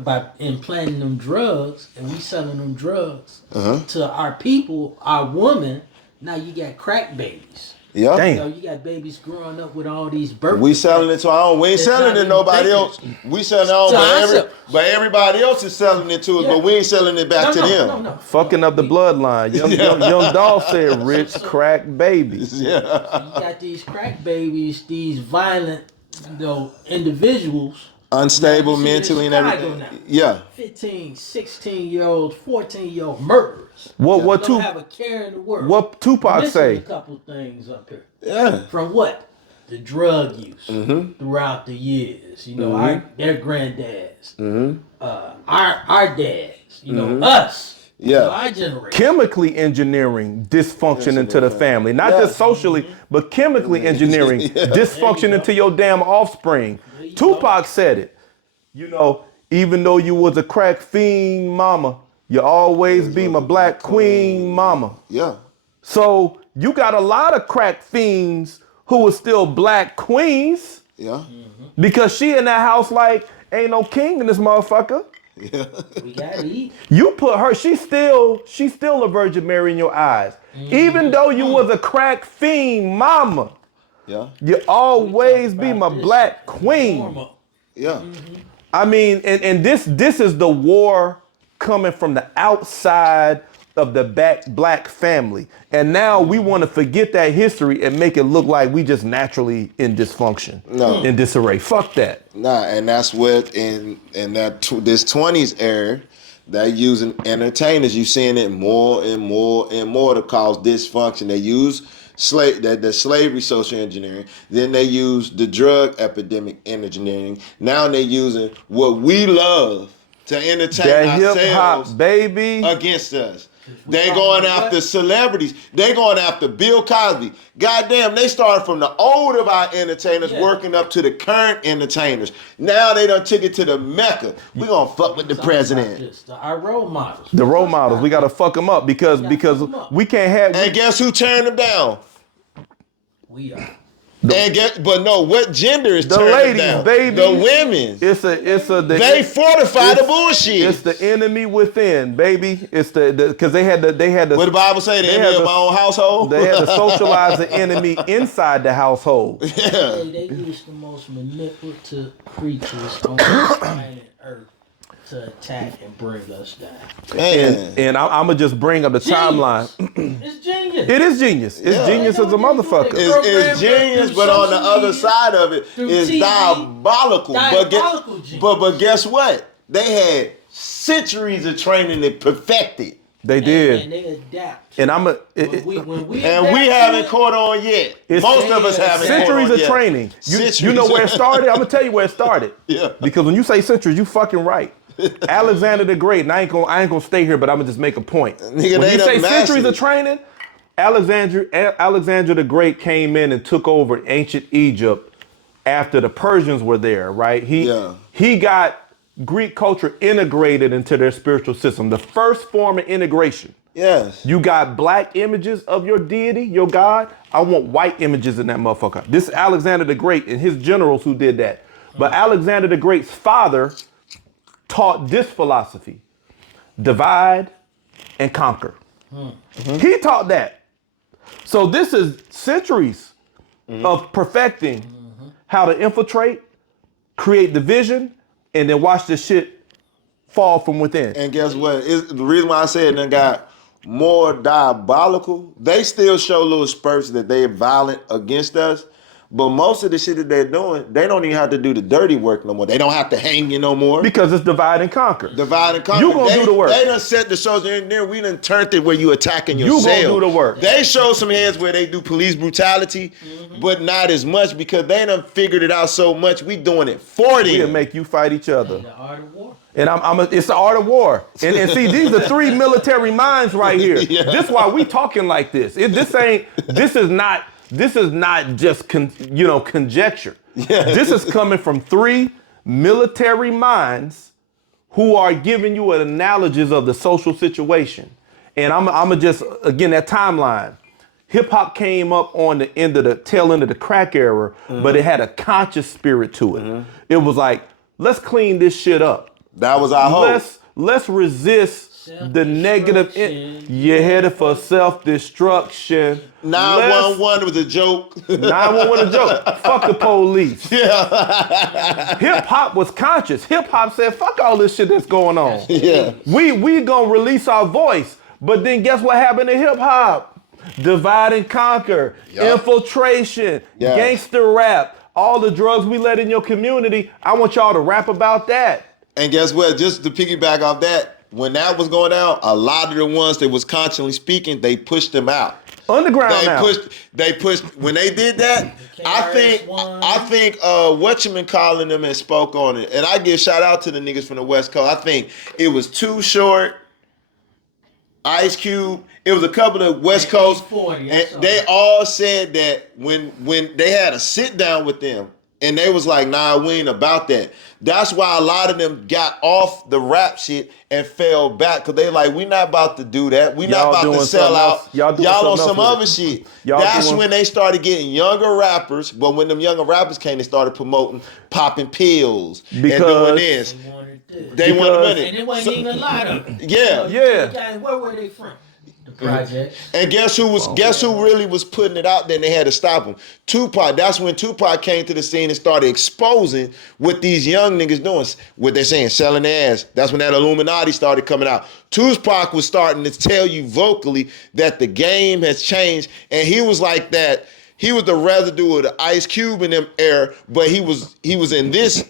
by implanting them drugs, and we selling them drugs to our people, our women. Now you got crack babies. Yeah. Damn. You know, you got babies growing up with all these birth. We selling it to our own. We ain't selling it to nobody else. We selling it on, but everybody else is selling it to us, but we ain't selling it back to them. No. Fucking up the bloodline. Young Dolph said rich crack babies. Yeah. So you got these crack babies, these violent, individuals. Unstable mentally and everything. Now. Yeah. 15, 16-year-olds, 14-year-old murderers. What don't have a care in the world. What Tupac say? A couple things up here. Yeah. From what? The drug use throughout the years. You know, their grandddads. Our dads. You know, us. Yeah. You know, our generation. Chemically engineering dysfunction into the family. Not just socially, but chemically engineering dysfunction into your damn offspring. Tupac said it. You know, even though you was a crack fiend mama, you always be my black queen mama. Yeah. So you got a lot of crack fiends who are still black queens. Yeah. Because she in that house like, ain't no king in this motherfucker. Yeah. We gotta eat. You put her, she's still a Virgin Mary in your eyes. Even though you was a crack fiend mama. Yeah. You always be my black queen. Yeah. I mean, and this is the war coming from the outside of the black family. And now we want to forget that history and make it look like we just naturally in dysfunction. No. In disarray. Fuck that. Nah, and that's what in this 20s era, they're using entertainers. You seeing it more and more and more to cause dysfunction. They use the slavery social engineering. Then they use the drug epidemic engineering. Now they're using what we love to entertain that ourselves, hip-hop, baby, against us. They going after celebrities. They going after Bill Cosby. Goddamn, they started from the old of our entertainers working up to the current entertainers. Now they done took it to the Mecca. We gonna fuck with the president. Our role models. The role models. We gotta fuck them up because we can't have. And guess who turned them down? We are. What gender is the turning ladies, down? baby. The women. They fortify the bullshit. It's the enemy within, baby. It's because they had the. What the Bible say? The enemy of my own household. They had to socialize the enemy inside the household. Yeah. They use the most manipulative creatures on the planet Earth to attack and bring us down. And I'm gonna just bring up the timeline. It's genius. It is genius. It's genius as a motherfucker. It's genius, but on the other side of it is diabolical. But guess what? They had centuries of training to perfect it. They did. And they adapt. And we haven't caught on yet. Most of us haven't. Centuries of training. You know where it started? I'm gonna tell you where it started. Yeah. Because when you say centuries, you fucking right. Alexander the Great, and I ain't gonna stay here, but I'm gonna just make a point. Nigga, when you say centuries of training, Alexander the Great came in and took over ancient Egypt after the Persians were there, right? He got Greek culture integrated into their spiritual system. The first form of integration. Yes. You got black images of your deity, your God. I want white images in that motherfucker. This is Alexander the Great and his generals who did that. But Alexander the Great's father taught this philosophy: divide and conquer. He taught that. So this is centuries of perfecting how to infiltrate, create division, and then watch this shit fall from within. And guess what? The reason why I said it got more diabolical, they still show little spurts that they're violent against us, But most of the shit that they're doing, they don't even have to do the dirty work no more. They don't have to hang you no more. Because it's divide and conquer. Divide and conquer. You gonna do the work. They done set the shows in there. We done turned it where you attacking yourself. You gonna do the work. They show some heads where they do police brutality, but not as much because they done figured it out so much. We doing it for them. We'll make you fight each other. The art of war. And it's the art of war. And see, these are 3 military minds right here. Yeah. This is why we talking like this. This is not just conjecture. Yeah. This is coming from 3 military minds who are giving you an analogy of the social situation. And I'm just, again, that timeline. Hip hop came up on the tail end of the crack era, but it had a conscious spirit to it. It was like, let's clean this shit up. That was our hope. Let's resist the negative. You're headed for self-destruction. 911 was a joke. 911 was a joke. Fuck the police. Yeah. Hip hop was conscious. Hip hop said, fuck all this shit that's going on. Yeah. We gonna release our voice. But then guess what happened in hip hop? Divide and conquer, infiltration, gangster rap, all the drugs we let in your community. I want y'all to rap about that. And guess what? Just to piggyback off that, when that was going down, a lot of the ones that was constantly speaking, they pushed them out. Underground They pushed when they did that. I think whatchamacallit them and spoke on it. And I give shout out to the niggas from the West Coast. I think it was Too Short, Ice Cube. It was a couple of West Coast, and they all said that when they had a sit down with them, and they was like, nah, we ain't about that. That's why a lot of them got off the rap shit and fell back, because they like, we not about to do that. We not about to sell out. Y'all on some other shit. That's when they started getting younger rappers, but when them younger rappers came, they started promoting popping pills and doing this. They wanted it. And it wasn't even a lot of them. Yeah. Where were they from? The project. And guess who really was putting it out there, and they had to stop him? Tupac. That's when Tupac came to the scene and started exposing what these young niggas doing. What they're saying, selling their ass. That's when that Illuminati started coming out. Tupac was starting to tell you vocally that the game has changed, and he was like that. He was the residue of the Ice Cube in them era, but he was in this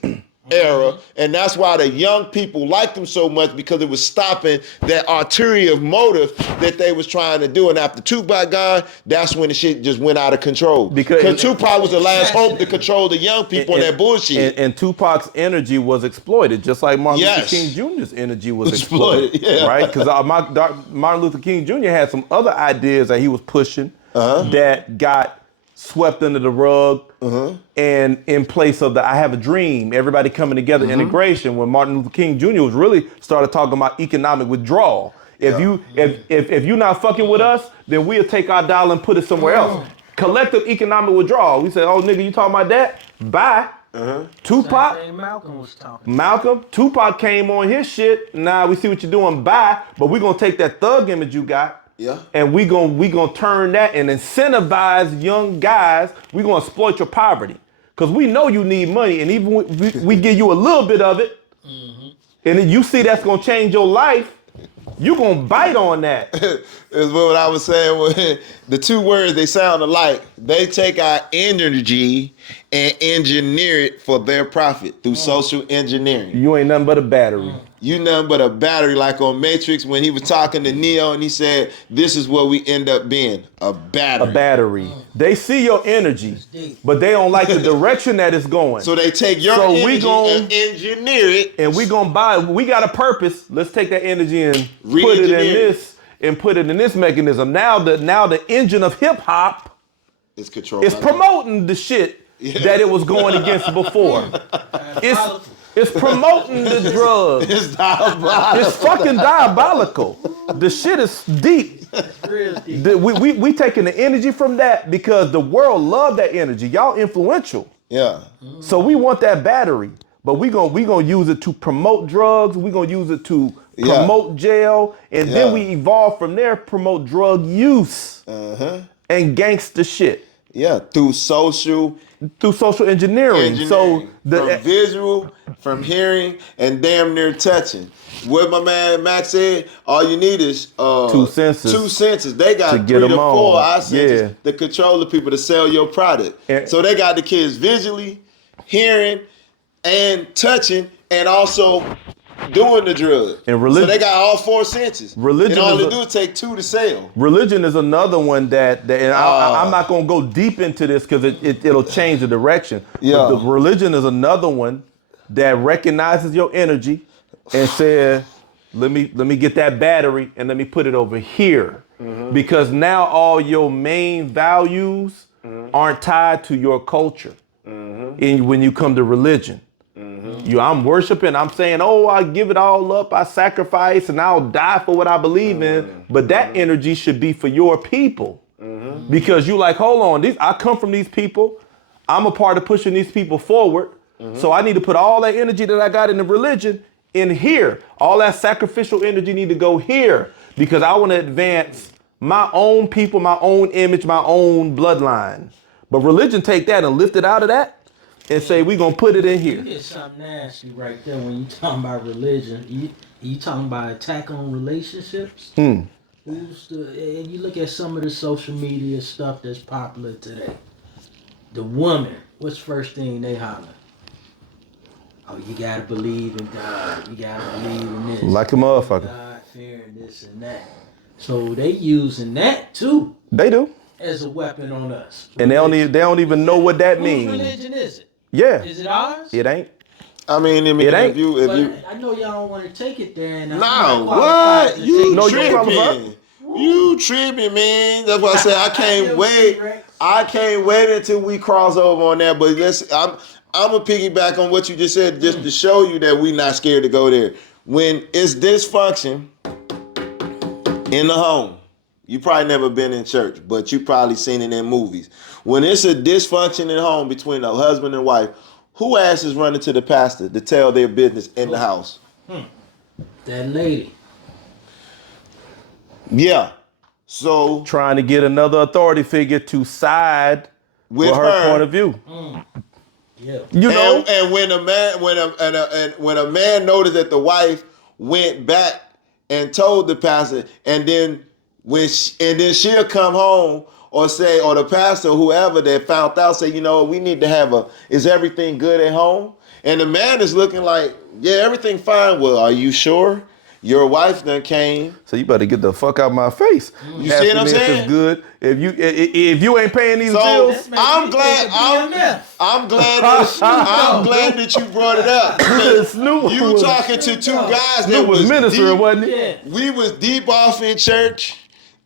era, and that's why the young people liked him so much, because it was stopping that arterial motive that they was trying to do. And after Tupac gone, that's when the shit just went out of control. Because Tupac was the last hope to control the young people and that bullshit. And Tupac's energy was exploited, just like Martin Luther King Jr.'s energy was exploited. Right? Because Martin Luther King Jr. had some other ideas that he was pushing that got swept under the rug, and in place of the I have a dream, everybody coming together, integration, when Martin Luther King Jr. was really started talking about economic withdrawal. If you're not fucking with us, then we'll take our dollar and put it somewhere else. Collective economic withdrawal. We said, oh nigga, you talking about that? Bye. Tupac. Malcolm was talking. Tupac came on his shit. Nah, we see what you're doing. Bye. But we gonna take that thug image you got. Yeah. And we gonna turn that and incentivize young guys. We gonna exploit your poverty, because we know you need money, and even we give you a little bit of it, and then you see that's gonna change your life, you gonna bite on that. Is what I was saying. When the two words, they sound alike. They take our energy and engineer it for their profit through social engineering. You ain't nothing but a battery. You nothing but a battery, like on Matrix when he was talking to Neo and he said, this is what we end up being, a battery. A battery. They see your energy, but they don't like the direction that it's going. So they take your energy and engineer it. And we got a purpose. Let's take that energy and put it in this mechanism. Now the engine of hip hop is promoting the shit that it was going against before. It's promoting the drugs. It's diabolical. It's fucking diabolical. The shit is deep. It's real deep. We taking the energy from that because the world love that energy. Y'all influential. Yeah. So we want that battery, but we gonna use it to promote drugs. We gonna use it to promote jail, and then we evolve from there, promote drug use and gangster shit. Yeah, through social through social engineering. So from visual, from hearing, and damn near touching. What my man Max said, all you need is two senses. Two senses. They got 3 to 4 eye senses to control the people to sell your product. So they got the kids visually, hearing, and touching, and also doing the drug. And religion, so they got all 4 senses. Religion, and all they do is take 2 to sell. Religion is another one that and I'm not gonna go deep into this because it'll change the direction. Yeah. But the religion is another one that recognizes your energy and says, let me get that battery and let me put it over here. Mm-hmm. Because now all your main values aren't tied to your culture. Mm-hmm. And when you come to religion. I'm worshiping, I'm saying, oh, I give it all up, I sacrifice, and I'll die for what I believe in. But that energy should be for your people. Because you like, hold on, I come from these people. I'm a part of pushing these people forward. So I need to put all that energy that I got in the religion in here. All that sacrificial energy need to go here because I want to advance my own people, my own image, my own bloodline. But religion take that and lift it out of that and say, we're going to put it in here. You get something nasty right there when you talking about religion. You talking about attack on relationships? And you look at some of the social media stuff that's popular today. The woman, what's the first thing they holler? Oh, you got to believe in God. You got to believe in this. Like a motherfucker. God, fearing this and that. So they using that too. They do. As a weapon on us. And they don't even know what that means. Whose religion is it? Yeah. Is it ours? It ain't. I mean, if you I know y'all don't want to take it there. And no, what? You tripping. You tripping, man. That's why I said I can't wait. I can't wait until we cross over on that. But I'm going to piggyback on what you just said just to show you that we not scared to go there. When it's dysfunction in the home, you probably never been in church, but you probably seen it in movies. When it's a dysfunction in home between a husband and wife, who ass is running to the pastor to tell their business in the house? That lady. Yeah. So trying to get another authority figure to side with her point of view. Yeah. You know, and when a man noticed that the wife went back and told the pastor, and then she'll come home or the pastor or whoever that found out say, you know, we need to have is everything good at home? And the man is looking like, yeah, everything fine. Well, are you sure? Your wife done came. So you better get the fuck out of my face. You see what I'm saying? If it's good. If you ain't paying these bills, I'm glad that you brought it up. You talking to 2 guys that was ministering, deep, wasn't it? We was deep off in church.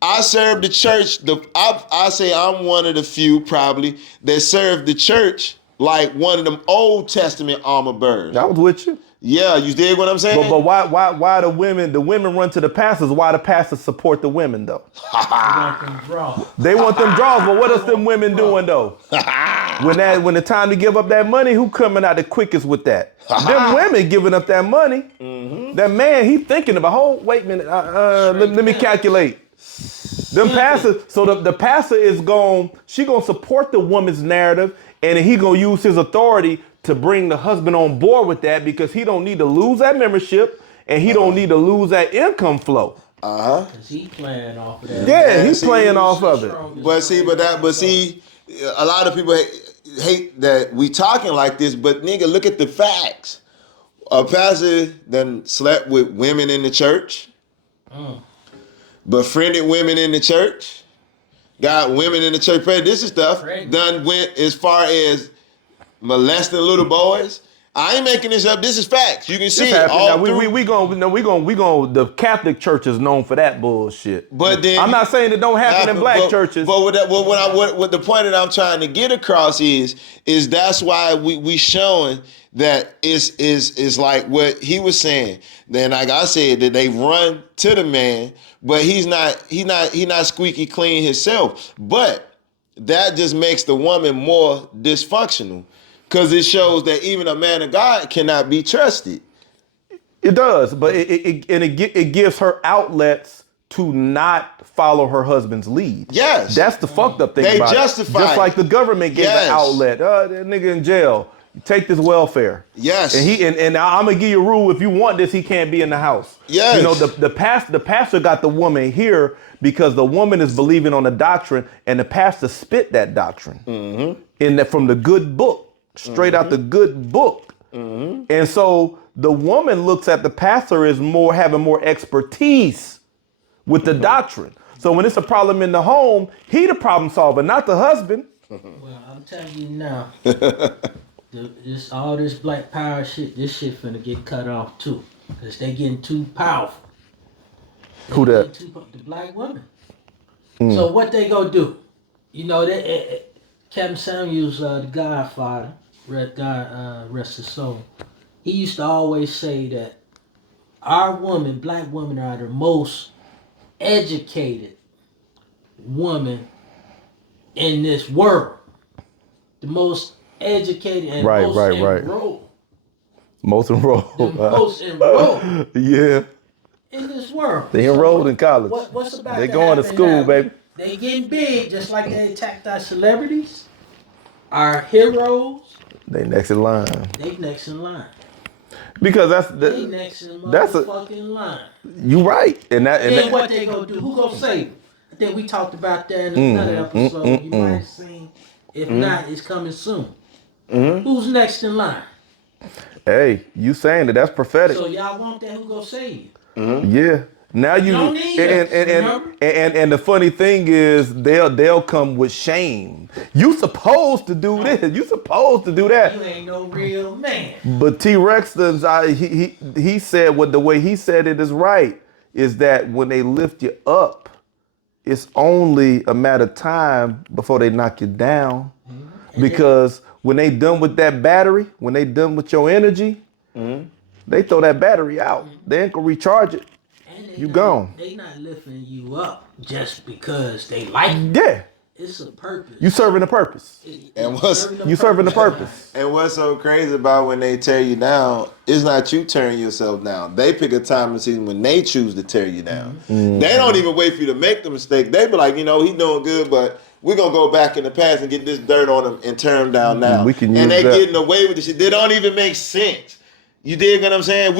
I served the church. I say I'm one of the few probably that served the church like one of them Old Testament armor bearers. I was with you. Yeah, you dig what I'm saying? But why the women run to the pastors? Why the pastors support the women though? They want them draws, but what is them women doing though? When the time to give up that money, who coming out the quickest with that? Them women giving up that money. That man, he thinking about, wait a minute, let me calculate. Them pastors, so the pastor is she gonna support the woman's narrative, and he gonna use his authority to bring the husband on board with that because he don't need to lose that membership and he don't need to lose that income flow. Because he playing off of that. Yeah, he's playing off of it. But a lot of people hate that we talking like this, but nigga, look at the facts. A pastor done slept with women in the church, befriended women in the church, got women in the church. This is stuff done went as far as molesting little boys. I ain't making this up. This is facts. You can see it all through. We going. The Catholic Church is known for that bullshit. But then I'm not saying it don't happen in black churches. But what the point that I'm trying to get across is that's why we showing that is like what he was saying. Then like I said, that they run to the man, but he's not squeaky clean himself. But that just makes the woman more dysfunctional. Because it shows that even a man of God cannot be trusted. It does, but it gives her outlets to not follow her husband's lead. Yes. That's the fucked up thing They about justify it. Just it. like the government gave Yes. an outlet. That nigga in jail. Take this welfare. Yes. And I'm gonna give you a rule. If you want this, he can't be in the house. Yes. You know, the pastor got the woman here because the woman is believing on the doctrine, and the pastor spit that doctrine from the good book, straight out the good book. And so the woman looks at the pastor as having more expertise with the doctrine. So when it's a problem in the home, he the problem solver, not the husband. Well, I'm telling you now, all this black power shit, this shit finna get cut off too, cause they getting too powerful. Who that? The black women. So what they gonna do? You know, Captain Samuel's the Godfather, God rest his soul. He used to always say that our women, black women, are the most educated woman in this world. The most educated and most enrolled. Most enrolled. The most enrolled Yeah. in this world. They enrolled in college. What's about They to going to happen school, now? baby. They getting big, just like they attacked our celebrities, our heroes. They next in line. They next in line. Because They next in that's motherfucking line. You right. And What they gonna do? Who gonna save them? I think we talked about that in another episode. You might have seen. If not, it's coming soon. Who's next in line? Hey, you saying that's prophetic. So y'all want that? Who gonna save you? Yeah. Now you don't need us, and the funny thing is they'll come with shame. You supposed to do this. You supposed to do that. You ain't no real man. But T-Rex, he said what the way he said it is right, is that when they lift you up, it's only a matter of time before they knock you down. Because when they done with that battery, when they done with your energy, they throw that battery out. They ain't gonna recharge it. You gone. They not lifting you up just because they like you. Yeah. It's a purpose. You serving a purpose. You serving the purpose. And what's so crazy about when they tear you down, it's not you tearing yourself down. They pick a time and season when they choose to tear you down. They don't even wait for you to make the mistake. They be like, you know, he doing good, but we're going to go back in the past and get this dirt on him and tear him down now. We can and use they that. getting away with this shit. They don't even make sense. You dig what I'm saying?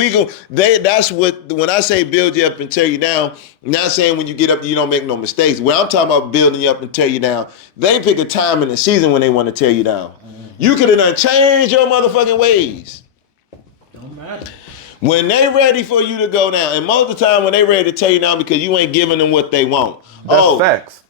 That's what, when I say build you up and tear you down, I'm not saying when you get up, you don't make no mistakes. When I'm talking about building you up and tear you down, they pick a time in the season when they want to tear you down. You could have done changed your motherfucking ways. Don't matter. When they ready for you to go down, and most of the time when they ready to tear you down because you ain't giving them what they want. That's facts.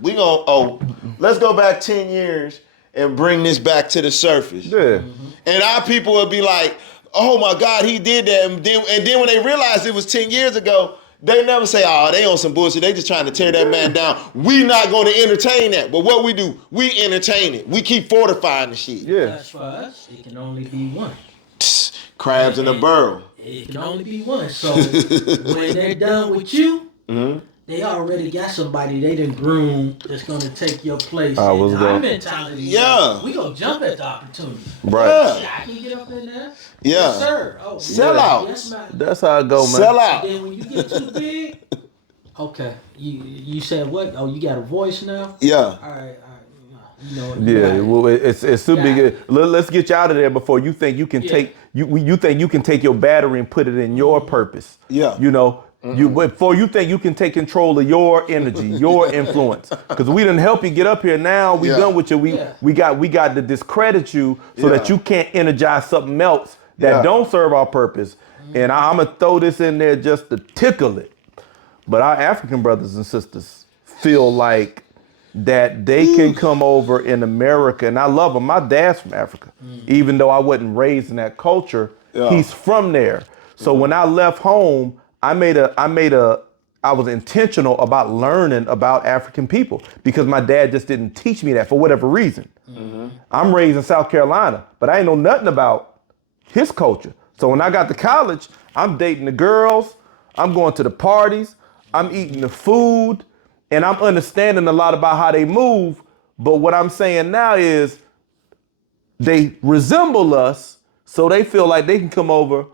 Let's go back 10 years and bring this back to the surface. Yeah. And our people will be like, oh my God, he did that. And then when they realize it was 10 years ago, they never say, oh, they on some bullshit. They just trying to tear that man down. We not going to entertain that. But what we do, we entertain it. We keep fortifying the shit. Yeah. That's for us. It can only be one. Crabs in a barrel. It can only be one. So when they're done with you, they already got somebody they done groomed that's going to take your place. Our mentality. Yeah. We going to jump at the opportunity. Right. Yeah. I can get up in there. Yeah. Yes, sir. Oh, Sell out. Yes, That's how it go, man. Sell out. then when you get too big, okay. You said what? Oh, you got a voice now? Yeah. All right. You know. Yeah, well, it's too big. Let's get you out of there before you think you can take you think you can take your battery and put it in your purpose. Yeah. You know, before you think you can take control of your energy, your influence. Because we didn't help you get up here. Now we done with you. We got to discredit you so that you can't energize something else that don't serve our purpose. And I'm gonna throw this in there just to tickle it. But our African brothers and sisters feel like that they can come over in America, and I love them. My dad's from Africa, even though I wasn't raised in that culture. He's from there. So when I left home, I was intentional about learning about African people because my dad just didn't teach me that for whatever reason. I'm raised in South Carolina, but I ain't know nothing about his culture. So when I got to college, I'm dating the girls, I'm going to the parties, I'm eating the food, and I'm understanding a lot about how they move. But what I'm saying now is they resemble us, so they feel like they can come over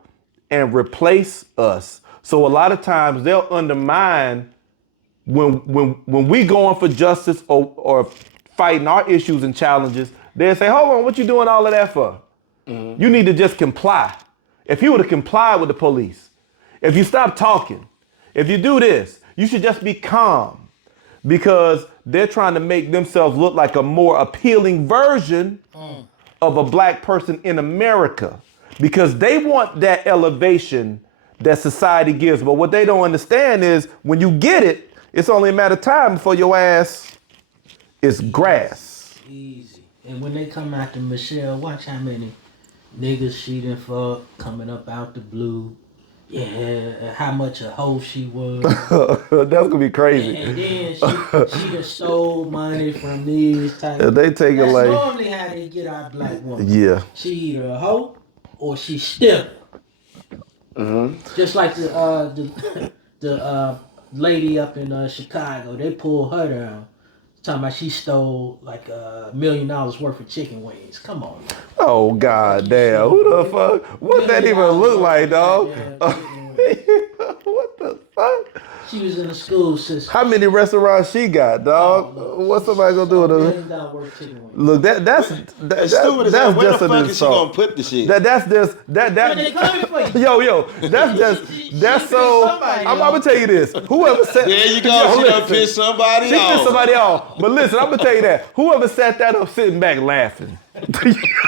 and replace us. So a lot of times they'll undermine when we going for justice or fighting our issues and challenges, they'll say, hold on, what you doing all of that for? You need to just comply. If you were to comply with the police, if you stop talking, if you do this, you should just be calm, because they're trying to make themselves look like a more appealing version of a black person in America, because they want that elevation that society gives. But what they don't understand is when you get it, it's only a matter of time before your ass is grass. Easy. And when they come after Michelle, watch how many niggas she done fuck coming up out the blue. Yeah, how much a hoe she was. That's gonna be crazy. And then she done stole money from these type. They take it That's like normally how they get our black woman. Yeah. She either a hoe or she still. Just like the lady up in Chicago, they pulled her down. Talking about she stole like $1 million worth of chicken wings. Come on. Oh god damn. Who the fuck? What that even look like, dog? What the fuck? She was in the school system. How many restaurants she got, dog? What's somebody gonna do with her? Look, that's stupid as hell. Where the fuck is she gonna put the shit? That's yo, that's so. I'm gonna tell you this. Whoever said there you go. She done pissed somebody off. She pissed somebody off. But listen, I'm gonna tell you that. Whoever sat that up sitting back laughing.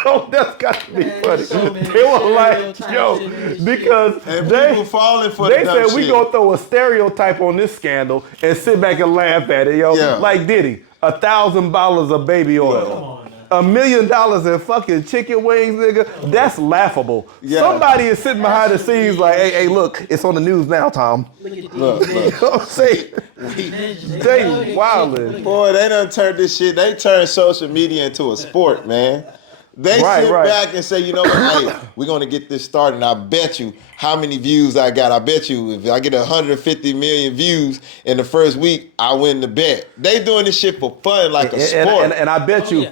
Yo, that's got to be funny. They were like, yo, because and they falling for they the said we gonna throw a stereotype on this scandal and sit back and laugh at it, yo. Yeah. Like Diddy, $1,000 of baby oil. $1 million in fucking chicken wings, nigga. That's laughable. Yeah. Somebody is sitting behind the scenes like, hey, look, it's on the news now, Tom. Look. Say, they wildin'. Boy, they done turned this shit. They turned social media into a sport, man. They sit back and say, you know what, hey, we're going to get this started. And I bet you how many views I got. I bet you if I get 150 million views in the first week, I win the bet. They doing this shit for fun like a sport. And I bet you,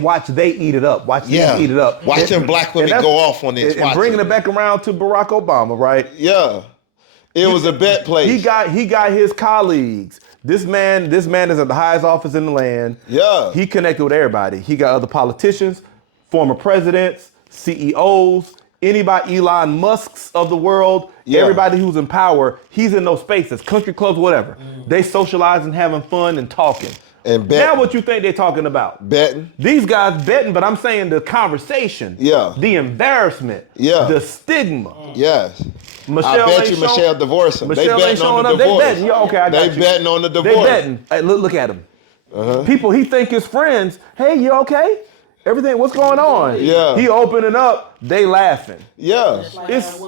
watch they eat it up. Watch them eat it up. Watch them black women go off on this. And bringing it back around to Barack Obama, right? Yeah. It was a bet place. He got his colleagues. This man is at the highest office in the land. Yeah. He connected with everybody. He got other politicians, former presidents, CEOs, anybody, Elon Musk's of the world, everybody who's in power, he's in those spaces, country clubs, whatever. They socializing, having fun, and talking. And now what you think they're talking about? Betting. These guys betting, but I'm saying the conversation. Yeah. The embarrassment. Yeah. The stigma. Yes. Michelle I bet you Michelle divorced him. Michelle they betting on the divorce. They betting. Yeah, okay, I got you. They betting on the divorce. They betting. Hey, look at him. People he think his friends. Hey, you okay? Everything. What's going on? Yeah. He opening up. They laughing. Yeah. It's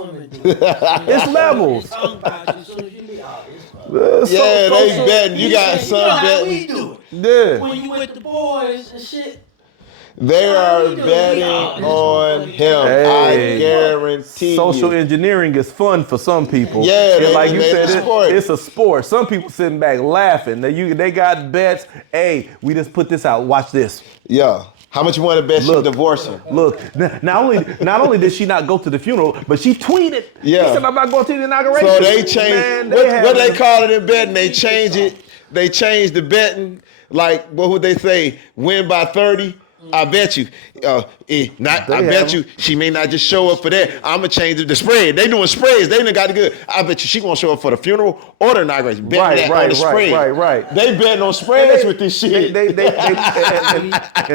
levels. They betting. You got some betting. Yeah. When you with the boys and shit. They are betting on him. Hey. I guarantee Social you. engineering is fun for some people. Yeah, and like you said, sport. It's a sport. Some people sitting back laughing. They got bets. Hey, we just put this out. Watch this. Yeah. How much you want to bet she divorced him? Look, not only did she not go to the funeral, but she tweeted. Yeah. She said, I'm not going to the inauguration. So they changed. What they call it in betting? They change it. They changed the betting. Like, what would they say? Win by 30? I bet you. Bet you she may not just show up for that. I'm going to change the spread. They doing spreads. They done got the good. I bet you she going to show up for the funeral or the inauguration. Right. They betting on spreads with this shit. And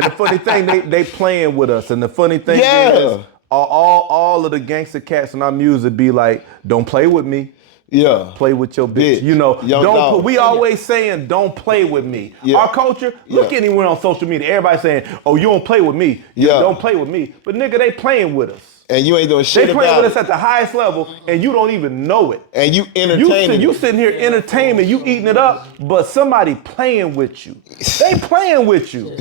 the funny thing, they playing with us. And the funny thing is, all of the gangster cats in our music be like, don't play with me. Yeah. Play with your bitch. You know, we always saying, don't play with me. Yeah. Our culture, look anywhere on social media, everybody saying, oh, you don't play with me. Yeah. Don't play with me. But nigga, they playing with us. And you ain't doing shit about it. They playing with us at the highest level, and you don't even know it. And you entertaining. You sitting here entertaining, you eating it up, but somebody playing with you. They playing with you.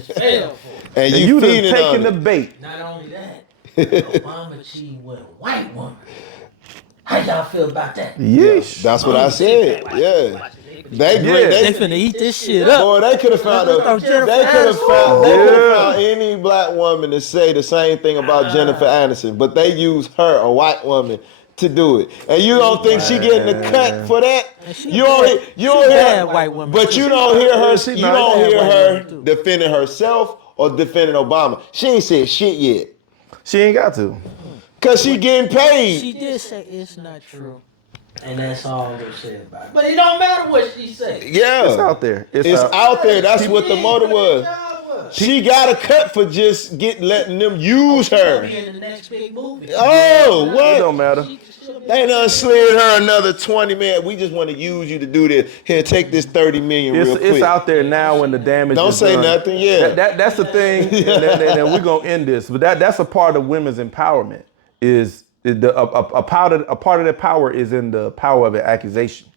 And you done taking the bait. Not only that, Obama cheating with a white woman. How y'all feel about that? Yeesh. That's what I said. Yeah. They finna eat this shit up. Boy, they could have found any black woman to say the same thing about Jennifer Aniston, but they use her, a white woman, to do it, and you don't think she getting a cut for that? You don't hear white women, but you don't hear her. You don't hear her defending herself or defending Obama. She ain't said shit yet. She ain't got to. Cause she getting paid. She did say it's not true. And that's all they said about it. But it don't matter what she said. Yeah. It's out there. It's out there. That's what the motive was. She got a cut for just letting them use her. In the next big movie. Oh, what? It don't matter. They done slid her another 20 million. We just want to use you to do this. Here, take this 30 million real quick. It's out there now when the damage Don't is say done. nothing, yeah. That's the thing, and we're going to end this. But that's a part of women's empowerment. A part of their power is in the power of an accusation.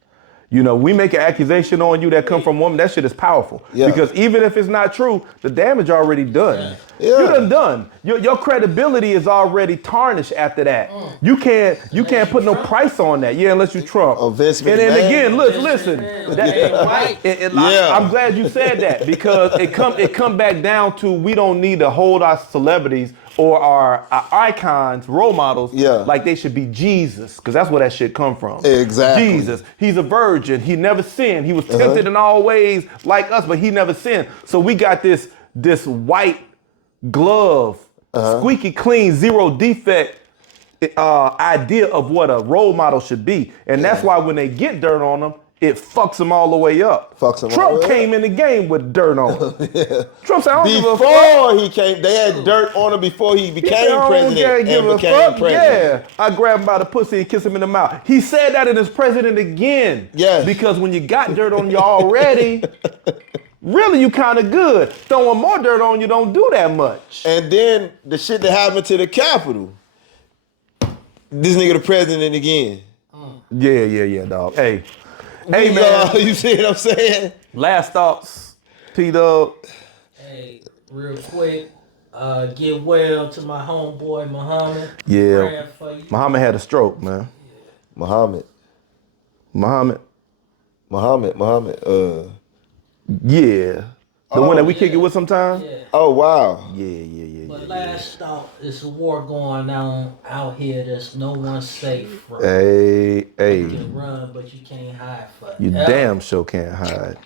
You know, we make an accusation on you that come from a woman, that shit is powerful. Yeah. Because even if it's not true, the damage already done. Yeah. You done. Your credibility is already tarnished after that. You can't put no price on that. Yeah, unless you Trump. Oh, Vince and again, listen. I'm glad you said that, because it come back down to, we don't need to hold our celebrities or our icons, role models, like they should be Jesus, because that's where that shit come from. Exactly. Jesus, he's a virgin. He never sinned. He was tempted in all ways like us, but he never sinned. So we got this white glove, squeaky clean, zero defect idea of what a role model should be. And that's why when they get dirt on them, it fucks them all the way up. Trump came in the game with dirt on him. Trump said, I don't give a fuck. Before he came, they had dirt on him before he became president. Yeah, I grabbed him by the pussy and kissed him in the mouth. He said that in his president again. Yes. Because when you got dirt on you already, really you kind of good. Throwing more dirt on you don't do that much. And then the shit that happened to the Capitol. This nigga the president again. Yeah, dog. Hey, man. You see what I'm saying? Last thoughts, P-Dub. Hey, real quick, get well to my homeboy Muhammad. Yeah, Muhammad had a stroke, man. Muhammad. Yeah. The one that we kick it with sometimes? Yeah. Oh, wow. Yeah. But last thought, it's a war going on out here that's no one safe from. Hey. You can run, but you can't hide for You damn sure can't hide.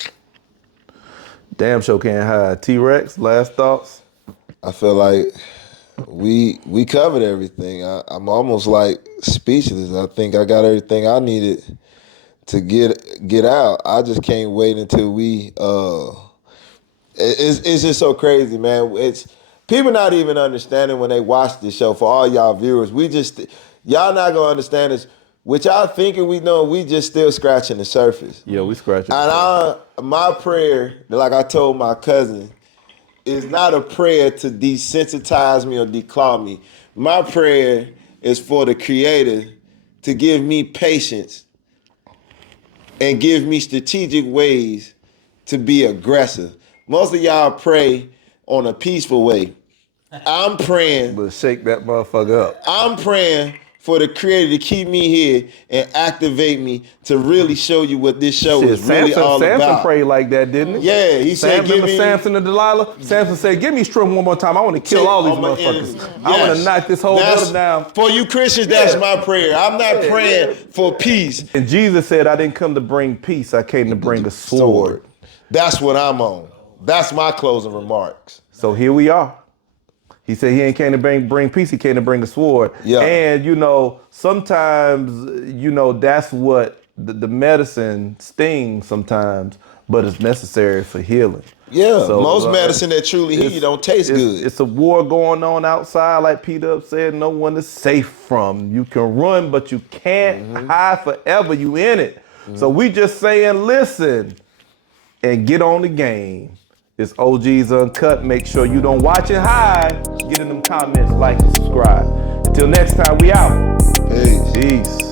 T-Wreck, last thoughts? I feel like we covered everything. I'm almost like speechless. I think I got everything I needed to get out. I just can't wait until we it's just so crazy, man. It's people not even understanding when they watch this show. For all y'all viewers, y'all not gonna understand this. What y'all thinking we know, we just still scratching the surface. Yeah, we scratching. And my prayer, like I told my cousin, is not a prayer to desensitize me or declaw me. My prayer is for the Creator to give me patience and give me strategic ways to be aggressive. Most of y'all pray on a peaceful way. I'm praying. But shake that motherfucker up. I'm praying for the Creator to keep me here and activate me to really show you what this show is really all about. Samson prayed like that, didn't he? Yeah, he said, remember Samson and Delilah? Samson said, give me strength one more time. I want to kill all these motherfuckers. Yes. I want to knock this whole brother down. For you Christians, that's my prayer. I'm not praying for peace. And Jesus said, I didn't come to bring peace. I came to bring a sword. That's what I'm on. That's my closing remarks. So here we are. He said he ain't came to bring peace, he came to bring a sword. Yeah. And, sometimes, that's what the medicine stings sometimes, but it's necessary for healing. Yeah, so, most medicine that truly heal you don't taste good. It's a war going on outside, like P-Dub said, no one is safe from. You can run, but you can't hide forever. You in it. So we just saying, listen, and get on the game. It's OGs Uncut. Make sure you don't watch and hide. Get in them comments, like and subscribe. Until next time, we out. Peace. Peace.